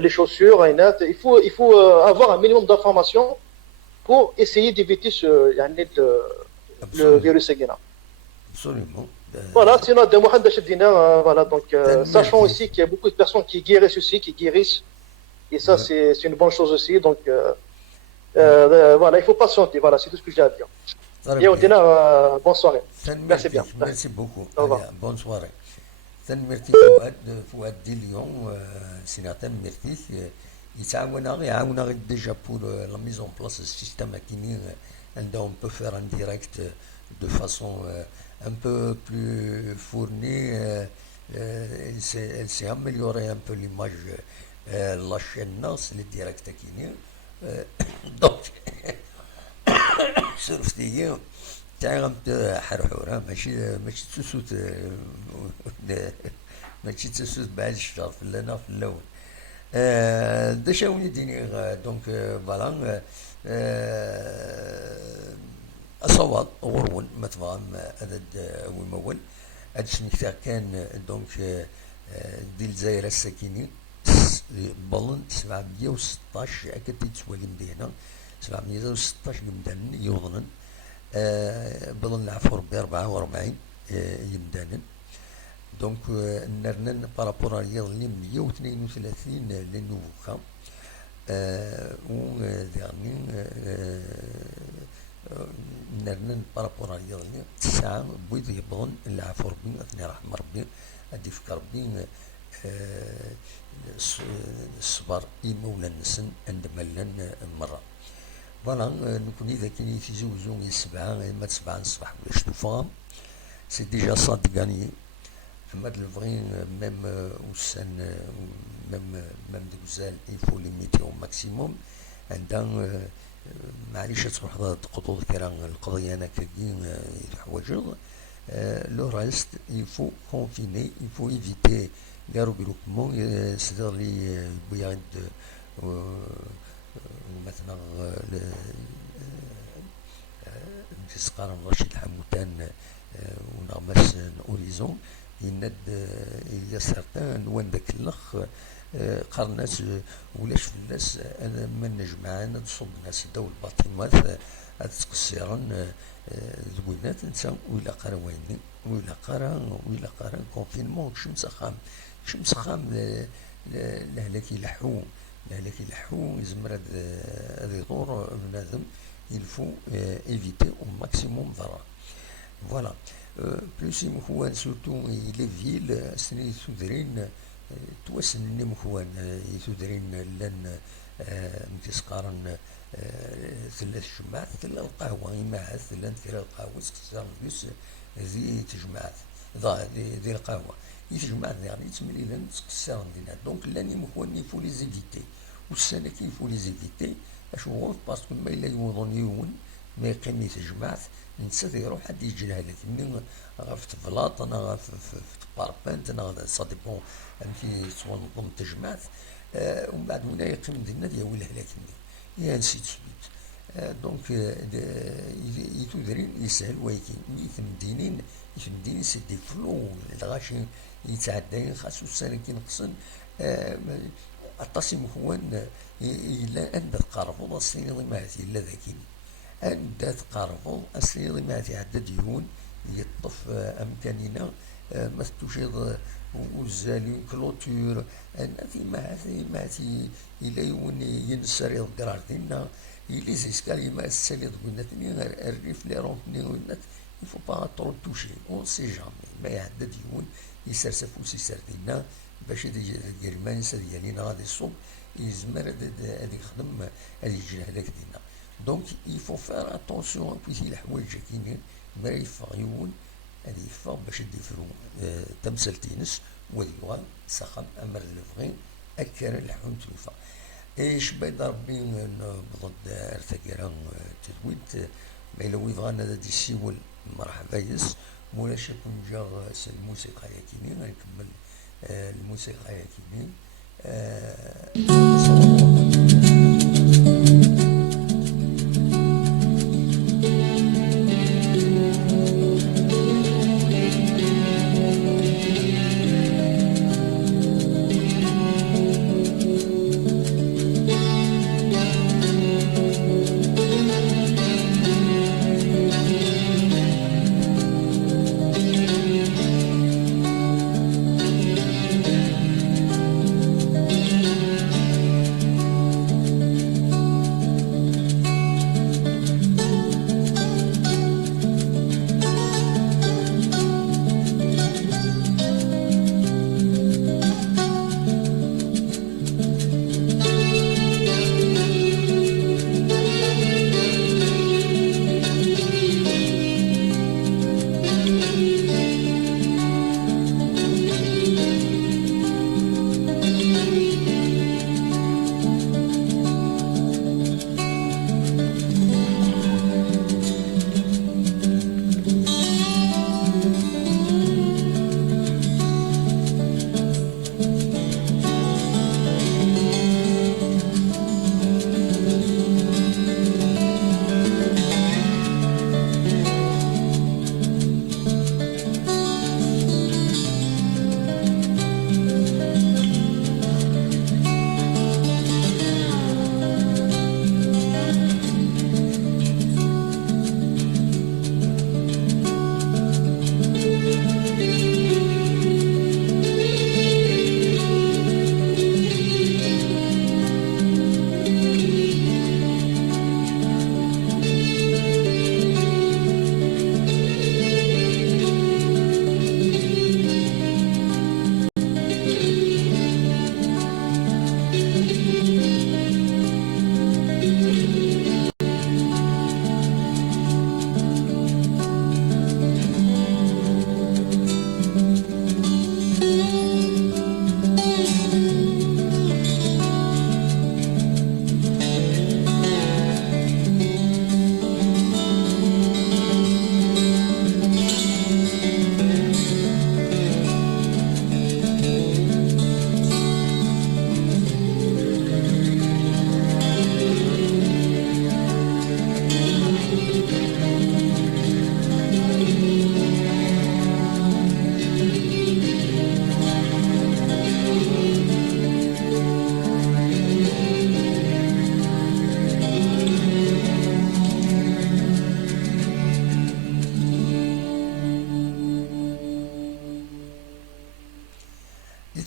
les chaussures, il faut avoir un minimum d'informations pour essayer d'éviter le virus également. Absolument. Voilà, sinon, voilà, donc, sachant aussi qu'il y a beaucoup de personnes qui guérissent, et ça, c'est une bonne chose aussi, donc, voilà, il faut patienter, voilà, c'est tout ce que j'ai à dire. Et on dit bonne soirée. Merci bien. Merci beaucoup. Au revoir. Bonne soirée. تنمرتي فؤاد دي اليوم سيناتان مرتي يعاونا ديجا بور لا ميزون بلاس السيستم كيني عندهم بو فير ان ديريكت de façon un peu plus fournie. Elle s'est améliorée un peu l'image, la chaîne NAS, les directs Kini. Donc, شرفتي تعرفت حرحورة ماشي تسوت ماشي تسوت بعد الشهر في لنا في اللون دا شاوني ديني دونك فوالا الصواب غرون ما تفهم عدد ويمول هاد الشنكتا كان دونك ديال الجزائر الساكنين بلن 716 هكا تيتسوالي مدينة 716 يمدان يوضنن بلن العفو ربي 44 يمدانن دونك نرنن بارابور رياض اللي 132 لنوفوكا و ديرني نرنن بارابور رياض اللي 9 بويض يبغن العفو ربي اثني رحمة ربي ادي فك ربي الصبر يمولا النسن عندما لن مرة فوالا نكون إذا كان يتزوجوا السبعة ما تسبعة الصباح ولا شتوفا سي ديجا صاد غاني أما الفغين ميم وسان ميم دوزال يفو ليميتي او ماكسيموم عندها معليش تروح تقضوا كرا القضية أنا كاين يتحوجوا لو راست يفو كونفيني يفو ايفيتي لي روغروبمون سيدير لي بويا مثلا تسقار رشيد حمودان ونغمس اوريزون يند يا سارتان وين داك الاخ قرناس ولاش فلاس انا من نجمعنا نصب ناس داو الباطيمات هاد تقصيرن زوينات نسا ويلا قرا ويني ويلا قرا كونفينمون شمس خام لهلاك يلحو يزمر هذا يدور بنادم il faut éviter au maximum ضرر voilà plus مخوان surtout les villes سني سودرين توسن مخوان يسودرين لن متسقارن ثلاث جماعات ثلاث القهوة يماعات ثلاث كرا القهوة سكسار بيس ذي تجمعات ذي القهوة يتجمع يعني يتملي لن تسكسار دينا دونك لاني مخوان يفو لي زيفيتي والسنة كي يفو لي زيفيتي اشوف باسكو ما إلا يوضون يوون ما يقيم يتجمعت نسى يروح حد يجي هذاك مني غاف تبلاط انا غاف في باربانت انا سا ديبون كي تنظم تجمعت ومن بعد هنا يقيم ديالنا ديال هذاك مني نسي تسويت دونك يتودرين يسهل ولكن يتمدينين سي دي فلو الغاشي يتعدى خاصو السنة كي نقصن التصم هو إلا أن تقاربوا السنين ماتي إلا ذاكين أن تقاربوا السنين ماتي عدد ديون يطف أمكاننا ما تشيض وزالي كلوتور أن في ماتي إلا يون ينسر القرار دينا إلي زيسكالي ما السالي ضبنتني الريف لي رونتني ونت يفو با ترو توشي اون سي جامي ما يعدى ديون يسرسفوس يسردينا باش ديال المانسا ديالينا غادي الصوب يزمر هادي يخدم هادي يجي هذاك دينا دونك يفو فار اتونسيون بيتي الحوايج كاينين ما يفاق يون هادي يفاق باش ديفرو تمثلتينس وديوان سخم امر الفغي اكثر الحون توفا ايش بيد ربي بضد ارتكرا تدويت ما إلا ويبغانا هذا السيول مرحبا يس مولاش يكون جا الموسيقى ياكيني غنكمل الموسيقى ياكيني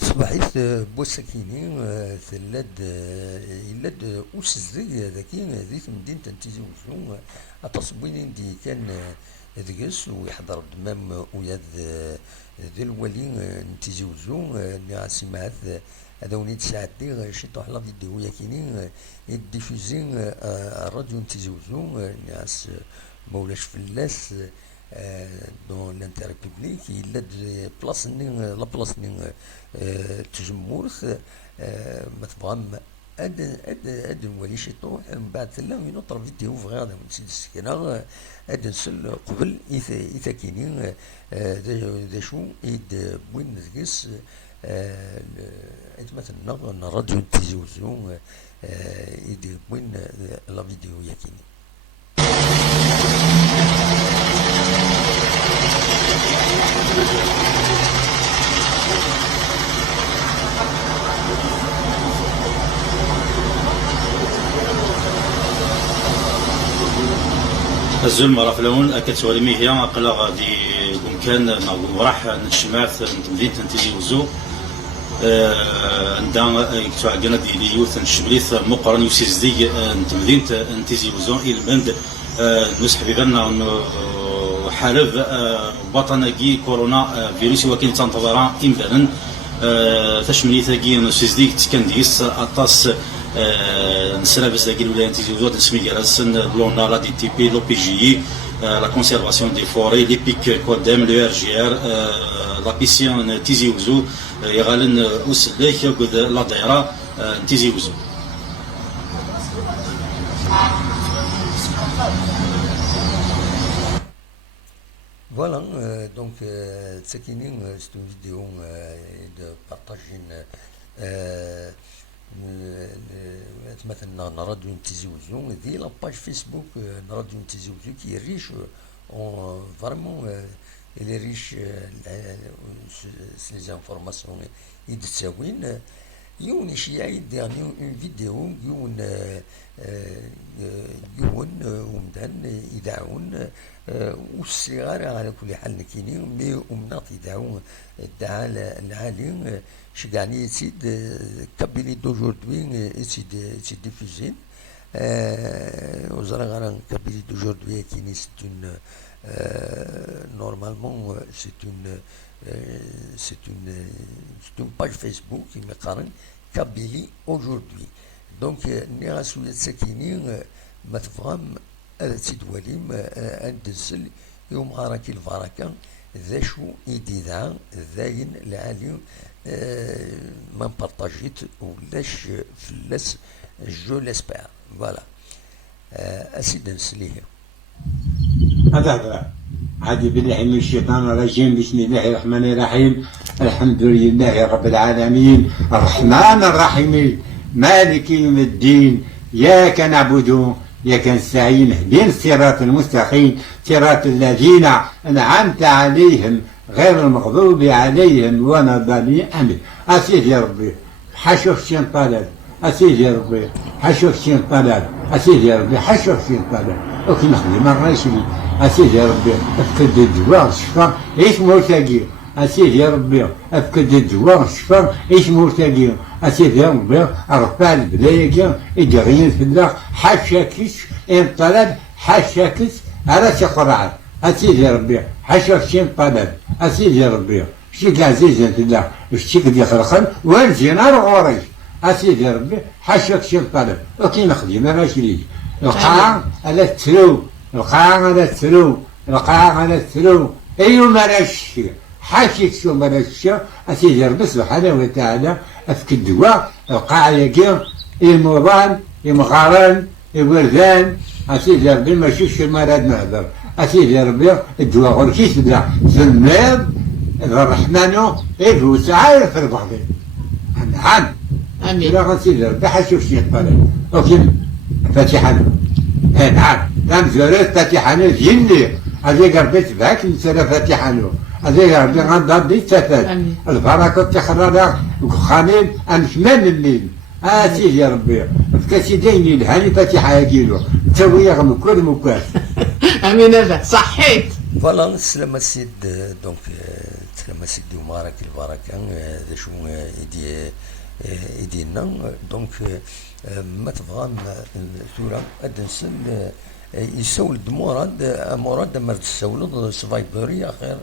صباحيت بوسكيني ثلاد يلاد أسزي ذاكي ذي مدينة تنتيزي وزو أتصبين دي كان ذقس ويحضر دمام وياد ذي الولي نتيزي وزو نعسي معاذ هذا ونيت ساعتي شي طوح لا فيديو ياكيني يديفوزي الراديو نتيزي وزو نعس مولاش فلاس دون لانتيري بوبليك يلا بلاصني لا بلاصني تجمورث ما تبغى اد نولي شي طوح من بعد ثلا ينطر فيديو في غادا من سيد السكينة اد نسل قبل إذا كاينين دا شو إد وين نتقيس مثلا راديو تيزي وزو إد وين لا فيديو ياكيني. الزول مرة فلون كتولي ميهيا قلا غادي ممكن راح نشمعت مدينة تيزي وزو عندها يتعقنا ديال يوث نشمليث مقرن يوسيزدي مدينة تيزي وزو البند نس حبيبنا حارب وطنكي كورونا فيروس وكاين تنتظر امبارح تشمليثاكي نسيزدي تكنديس اطاس نسلابس داكي الولايات تيزي وزو نسمي كراسن لونا لا دي تي بي لو بي جي la conservation des forêts, les pics Kodem, le RGR, la piscine Tizi Ouzou, يغالن أوسليك قد لا دائرة تيزي وزو. Voilà, donc Tsakinin, c'est une vidéo de partager مثلا راديو تيزي وزو دي لا باج فيسبوك راديو تيزي وزو كي ريش اون فريمون الي ريش لي انفورماسيون يتساوين يون شي ديرني اون فيديو يون ومدان يدعون والصغار على كل حال كاينين مي ومناط يدعون الدعاء العالي شكاني يتسيد كابيلي دوجوردوي يتسيد ديفوزين وزرا غانا كابيلي دوجوردوي كايني سيتون نورمالمون سيتون باج فيسبوك كيما قارن كابيلي اوجوردوي دونك نيغاس ولاد ساكنين ما تفهم هذا تيدواليم اندسل يوم غاراكي الفركه ذا شو يديدها ذاين العالي ما بارطاجيت ولاش فلاس جو ليسبير فوالا اسيد نسليه هذا عادي بالله من الشيطان الرجيم بسم الله الرحمن الرحيم الحمد لله رب العالمين الرحمن الرحيم مالك يوم الدين إياك نعبد إياك نستعين اهدنا الصراط المستقيم صراط الذين أنعمت عليهم غير المغضوب عليهم ولا الضالين آمين. أسيدي يا ربي حشوف شين طلب أسيدي يا ربي حشوف شين طلب أسيدي يا ربي حشوف شين طلب وكي نخدم الراشدي أسيدي يا ربي أفكد الدواء الشفاء إيش مرتقي أسيدي يا ربي أفكد الدواء الشفاء إيش مرتقي أسيدي يا ربي أرفع البلايا إدغيين في الله حشاكيش إن طلب حشاكيش على شقرعة أسيدي يا ربي حشاك شين طلب أسيدي يا ربي شيك عزيز في الله الشيك دي خلقن والجنار غوري أسيدي يا ربي حشاك شين طلب وكي نخدم راشدي القاع على التلو القاع على التلو القاع على التلو أيو مراشي حاشيك شو مراشي أسيدي يا ربي سبحانه وتعالى أفك الدواء القاع يقيم الموران المغارن الوردان أسيدي يا ربي ماشيش المراد نهضر أسيدي يا ربي الدواء غركيس بلا في المرض الرحمن يفوت عارف البعض نعم امين لا أسيدي يا ربي حشوف شي طالب اوكي فاتحة نعم نعم زرت فاتحة جني هذيك ربي تبعك نسال فاتحة هذيك ربي غنضرب تفات البركة تخرج وخامين أمشمان الليل سيدي يا ربي فكاسيدين الهاني فاتحة كيلو تسوي غم كل مكاس امين هذا صحيت فوالا سلام السيد دونك سلام سيدي ومبارك البركة هذا شو يدينا دونك ما تفهم ثورة أدنسل يسول مراد مرد السولد سفايبر خير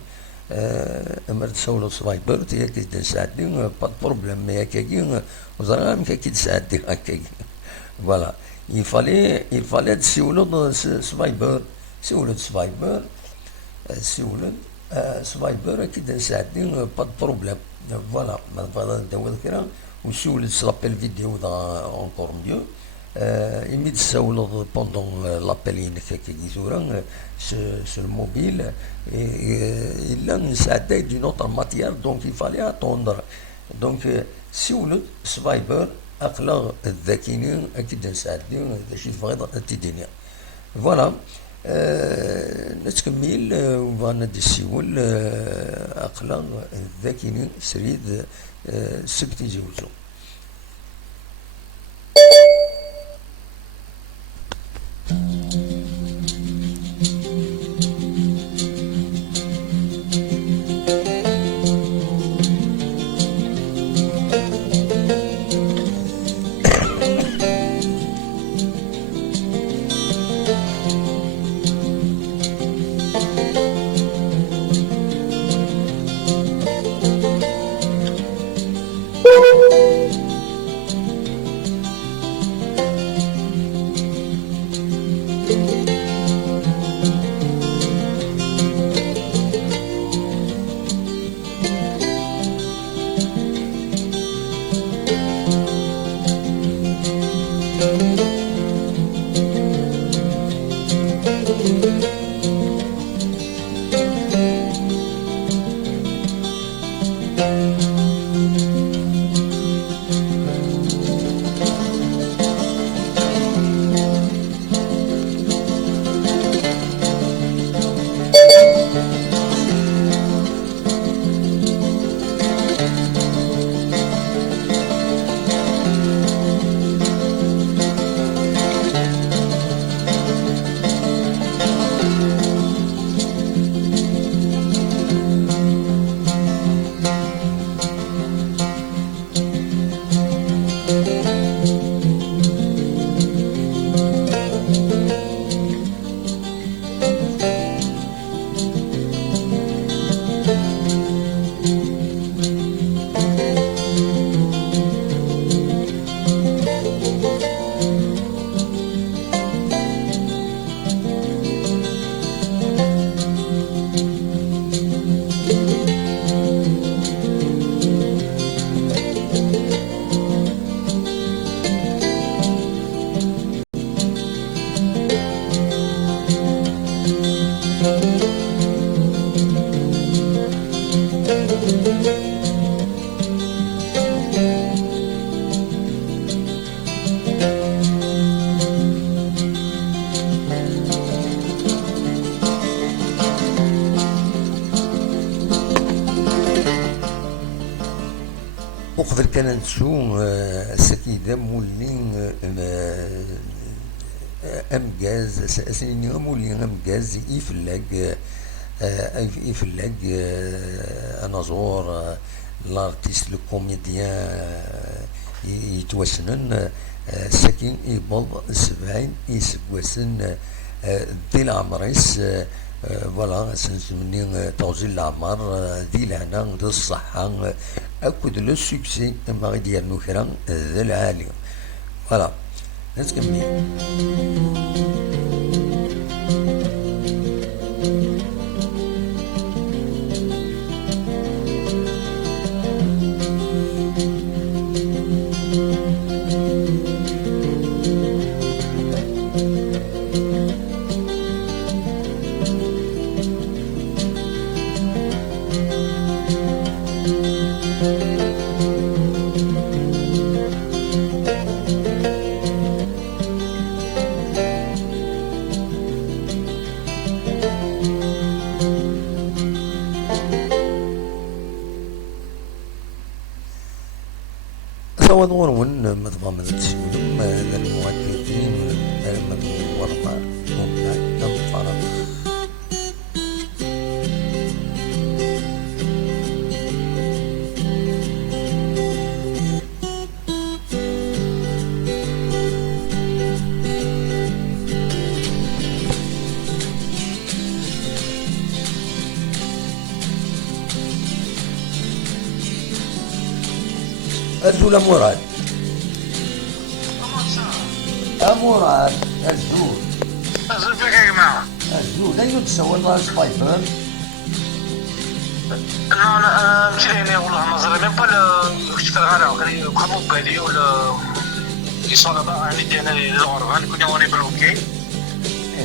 مرد السولد سفايبر تياك تساعدني با بروبليم ياك كي وزرا كي تساعدني هكاك فوالا يفالي تسولد سفايبر سولد سفايبر سولد سفايبر كي تساعدني با بروبليم فوالا ما فضل داول كرا وسول سلابيل فيديو اونكور ميو يميد تساولض بوندون لابيل ينك كي زورا سو الموبيل الا نساعدك دون اوتر ماتيير دونك يفالي اتوندر دونك سولد سفايبر اقلا الذاكيين اكيد نساعدني اذا شي تبغي تديني فوالا نتكمل وغانا دي السيول اقلا الذاكيين سريد سكتي جوزو وقبل كان نشوف السكيدة مولين أمجاز سنين مولين أمجاز يفلق أنا زور لارتيست لو كوميديان يتوسنن ساكن يبض 70 يسوسن دي العمريس فوالا سنسمني توزيع العمر دي لهنا دي الصحة أكد لو سوكسي ما غادي يرنو كرا ذا العالي فوالا نتكمل ونور ون مضمون السلم للمؤلفين المدورة ممنع الفرق الزول مراد مراد الزول الزول فيك يا جماعة الزول لا يتسوى الله سبايبر Non, ماشي لهنا والله ما زال même pas le كنت كنغالي vraiment بالي ولا ils sont là-bas يعني ديالنا الغرب كنا on est bloqué.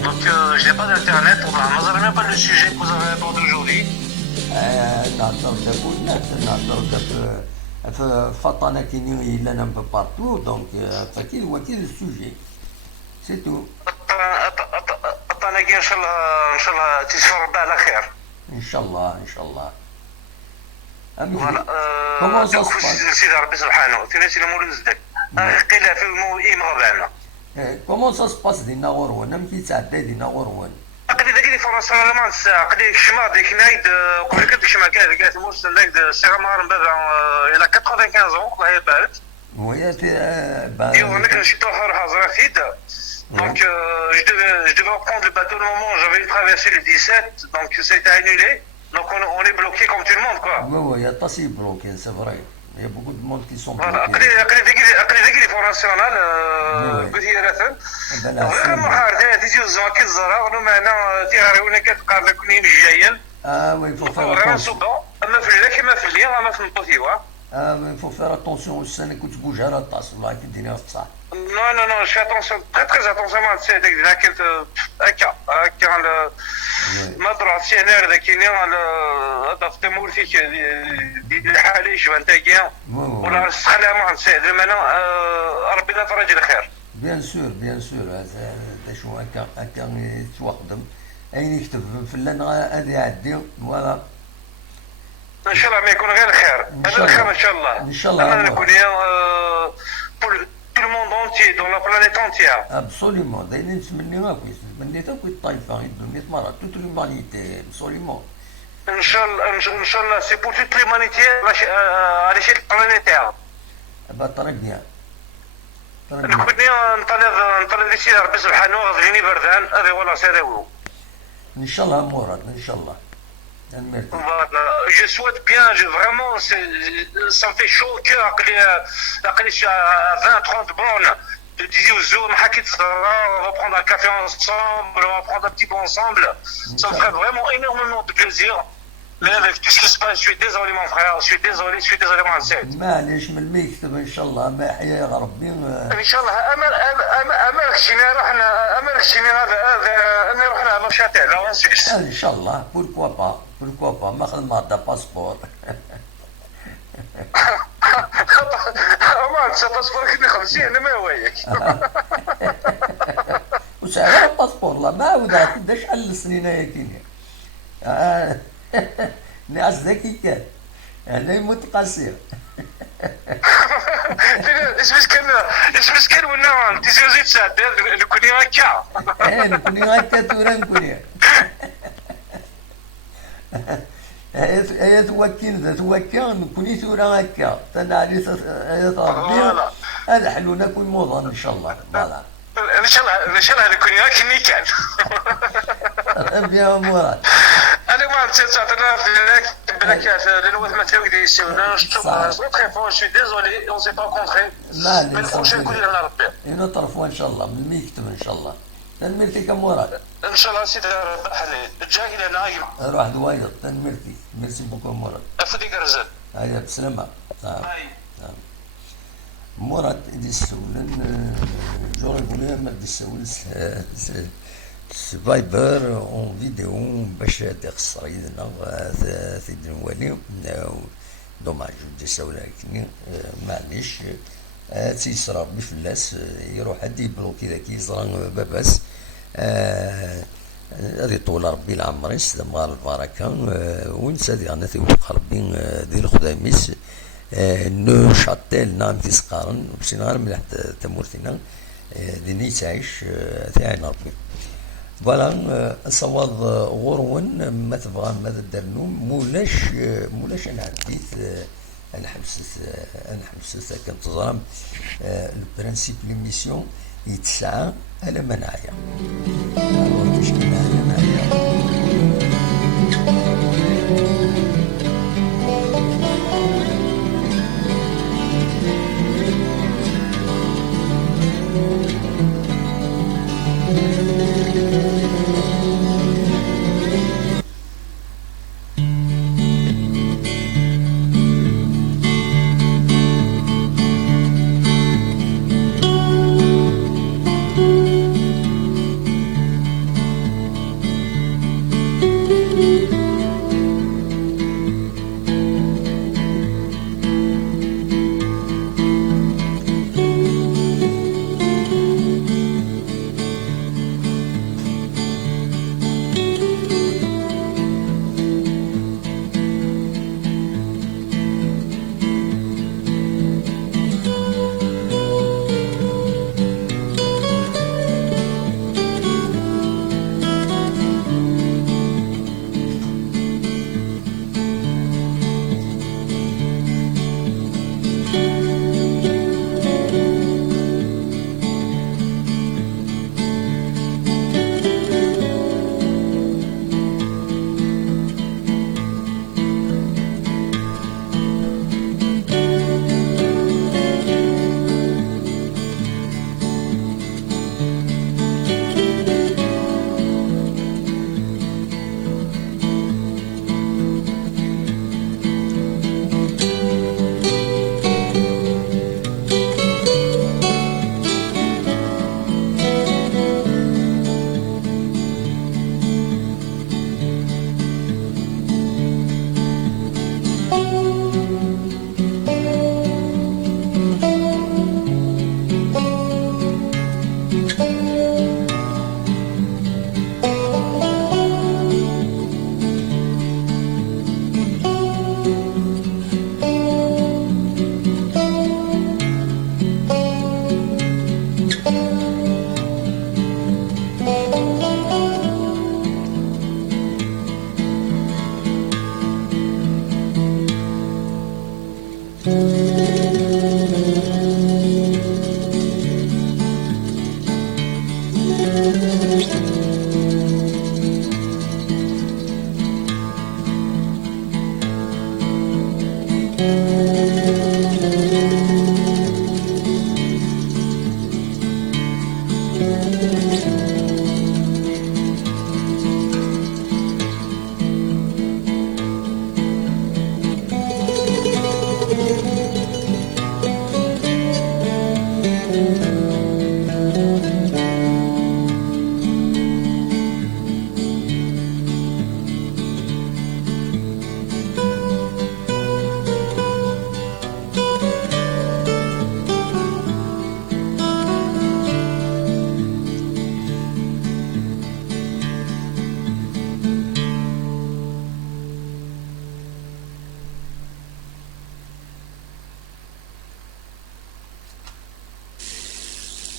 Donc je n'ai pas d'internet والله ما زال même pas le sujet que vous avez abordé aujourd'hui. نهضر في فطانة كاينين لنا un peu partout donc فكاين هو كاين السوجي سي تو. الطناقي ان شاء الله تيسر ربي على خير. ان شاء الله. فوالا سيدي ربي سبحانه تيناتي المولود زدك قيل في الموئم غبانا. كومون سا سباس دينا غروان ام كيتعدى دينا غروان قد داك لي فرنسا لا ما نسى قد الشمار ديك نايد قبل كنت الشمار كاع المرسل نايد سيغا مار بابا الى 95 ans الله يبارك ويا ايوا انا كنمشي روح حاضره فيد. Donc je devais reprendre le bateau le moment où j'avais une traversée le 17 donc ça a été annulé. Donc on est bloqué comme tout le monde quoi. Oui, il y a pas si bloqué, c'est vrai. Il y a beaucoup de monde qui sont bloqués. Voilà, أقل ذكري فرنسيونال قلت هي رثن. vraiment حارة تيجي وزمان كالزرع ونمعنا تيهاريونا كتقارن كوني مجايين. Oui, il faut faire attention. Vraiment souvent, أما في الليل كما في الليل أما في النبوتيوا. Il faut faire attention السنة كنت تبوج على الطاس والله كي الدنيا صح. Non, je fais attention, très attention مع السيد هذاك كنت هكا مضرع سينار ذاك هذا في تمور فيك الحالي شوف انت كاع ولا السخله مع السيد المنا ربي لا فرج الخير. بيان سور هذا شو هكا يتوقدم اين يكتب في اللنا هذه يعدي فوالا. ان شاء الله ما يكون غير خير. هذا الخير ان شاء الله. انا نكون tout le monde entier, dans la planète entière. Absolument. دايرين نتمنيوها كويس، تمنيتها كويس الطائفة الدنيا تمرض toute l'humanité, absolument. إن شاء الله c'est pour toute l'humanité à l'échelle planétaire. très bien. كوني نطلب لي سيدي ربي سبحانه غاديني بردان هذا هو العصير. إن شاء الله مراد إن شاء الله. Voilà, je souhaite bien, vraiment, ça me fait chaud au cœur que je suis à 20-30 bornes de Tizi Ouzou, on va prendre un café ensemble, on va prendre un petit peu ensemble. Ça me ferait vraiment énormément de plaisir. Mais avec tout ce qui se passe, je suis désolé mon frère, je suis désolé mon Saïd. معليش من اللي يكتب ان شاء الله ما حيا يا ربي ان شاء الله امالك شيني هذا رحنا نشاطئ لا نسيس ان شاء الله بوركوا با ما خدم هذا باسبور ما انت باسبور كني 50 انا ما هوايك وسعر الباسبور لا ما عاود كدا شحال السنين هي كاينه ناس ذكي كان هنا يموت قصير اش مسكين ولا تيزوزي تساعد نكوني هكا نكوني هكا تورا نكوني هي توكل نكوني تورا هكا تنعري هذا هذا حلو نكون موضه ان شاء الله فوالا ان شاء الله نكوني هكا كان يا مراد انا ما تعطينا بالك لنوث ما تاوي يسوينا très fort je suis désolé on s'est pas rencontré mais le prochain كل على ربي نطرفوا ان شاء الله من المكتب ان شاء الله تنمرتي كمراد ان شاء الله سيدي ربي الجاي الى نايم روح دوايض تنمرتي ميرسي بوكو مراد افديك رزق هيا بسلامه مراد اللي يسولن جوري يقول ما تسول فايبر اون فيديو باش تخسر يدنا سيدي الوالي دوماج ودي ساولا كني معليش تيسرى ربي فلاس يروح هادي يبلوكي ذاك يزرى باباس هادي طول ربي العمر يسلم غار البركه ونسى دي غانا توفق ربي ديال الخداميس نو شاتيل نام تيسقارن بسينا غير مليح تمورتنا ديني تعيش تاعنا ربي فوالا صواد غرون ما تبغى ما تدرنو مولاش انا عديت انا حبست كنت تظلم البرانسيب ليميسيون يتسعى على مناعيه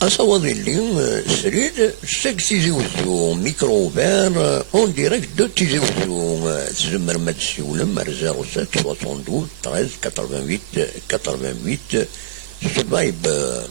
أصوات اللي سريد سك تيزي وزو ميكرو فان اون ديريكت دو تيزي وزو تزمر ما تسيولم 07 72 13 88 88 سبايبر.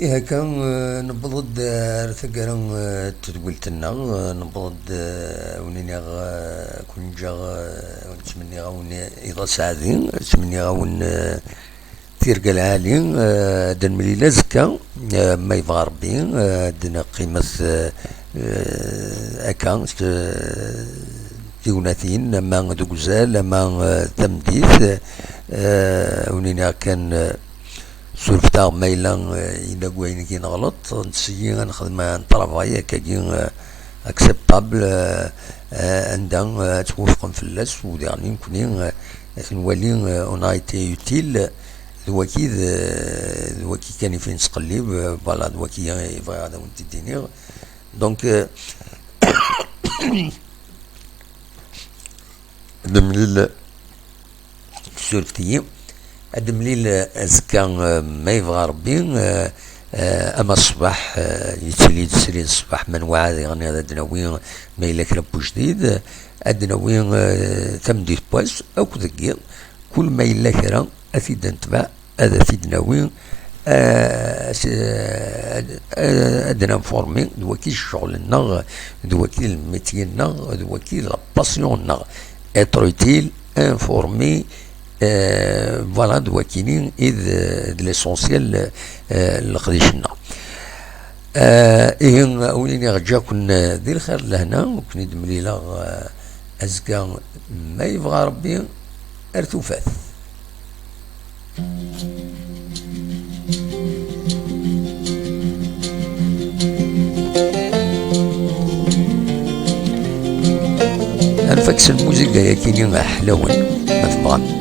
هكا نبض ثقرا تدولتنا نبض ونيني كون جا ونتمنى غاون إذا سعدين نتمنى غاون تيرقى العالي دن مليلة زكا ما يبغى ربي دنا قيمة أكا ديوناتين ما دوكزال ما تمديث ونيني كان سولفتا مايلا إلا كوين كي نغلط نسيي غنخدم نطرافاي كاين اكسبتابل عندها توافقن فلاس وديرني نكوني نولي اون ايتي يوتيل دواكي كان فين نتقلب فوالا دواكي يبغي هذا وانت ديني دونك دمليل سورتي دمليل أزكى ما يبغى ربي أما الصباح يتلي تسري الصباح من وعد يعني هذا دناوين ما إلا كربو جديد أدناوين تمديد بواس أو كذكير كل ما إلا كرا أفيد نتبع هذا في دناوين أدنا فورمي دوكي شغلنا دوكي الميتينا دوكي لا باسيوننا être utile informé فوالا دوكينين إذ ليسونسيال لقديشنا إيه أوليني غجا كنا ذي الخير لهنا وكني دمليلا أزكى ما يبغى ربي أرتوفات أنفكس الموسيقى يكيني حلوين ما تبغى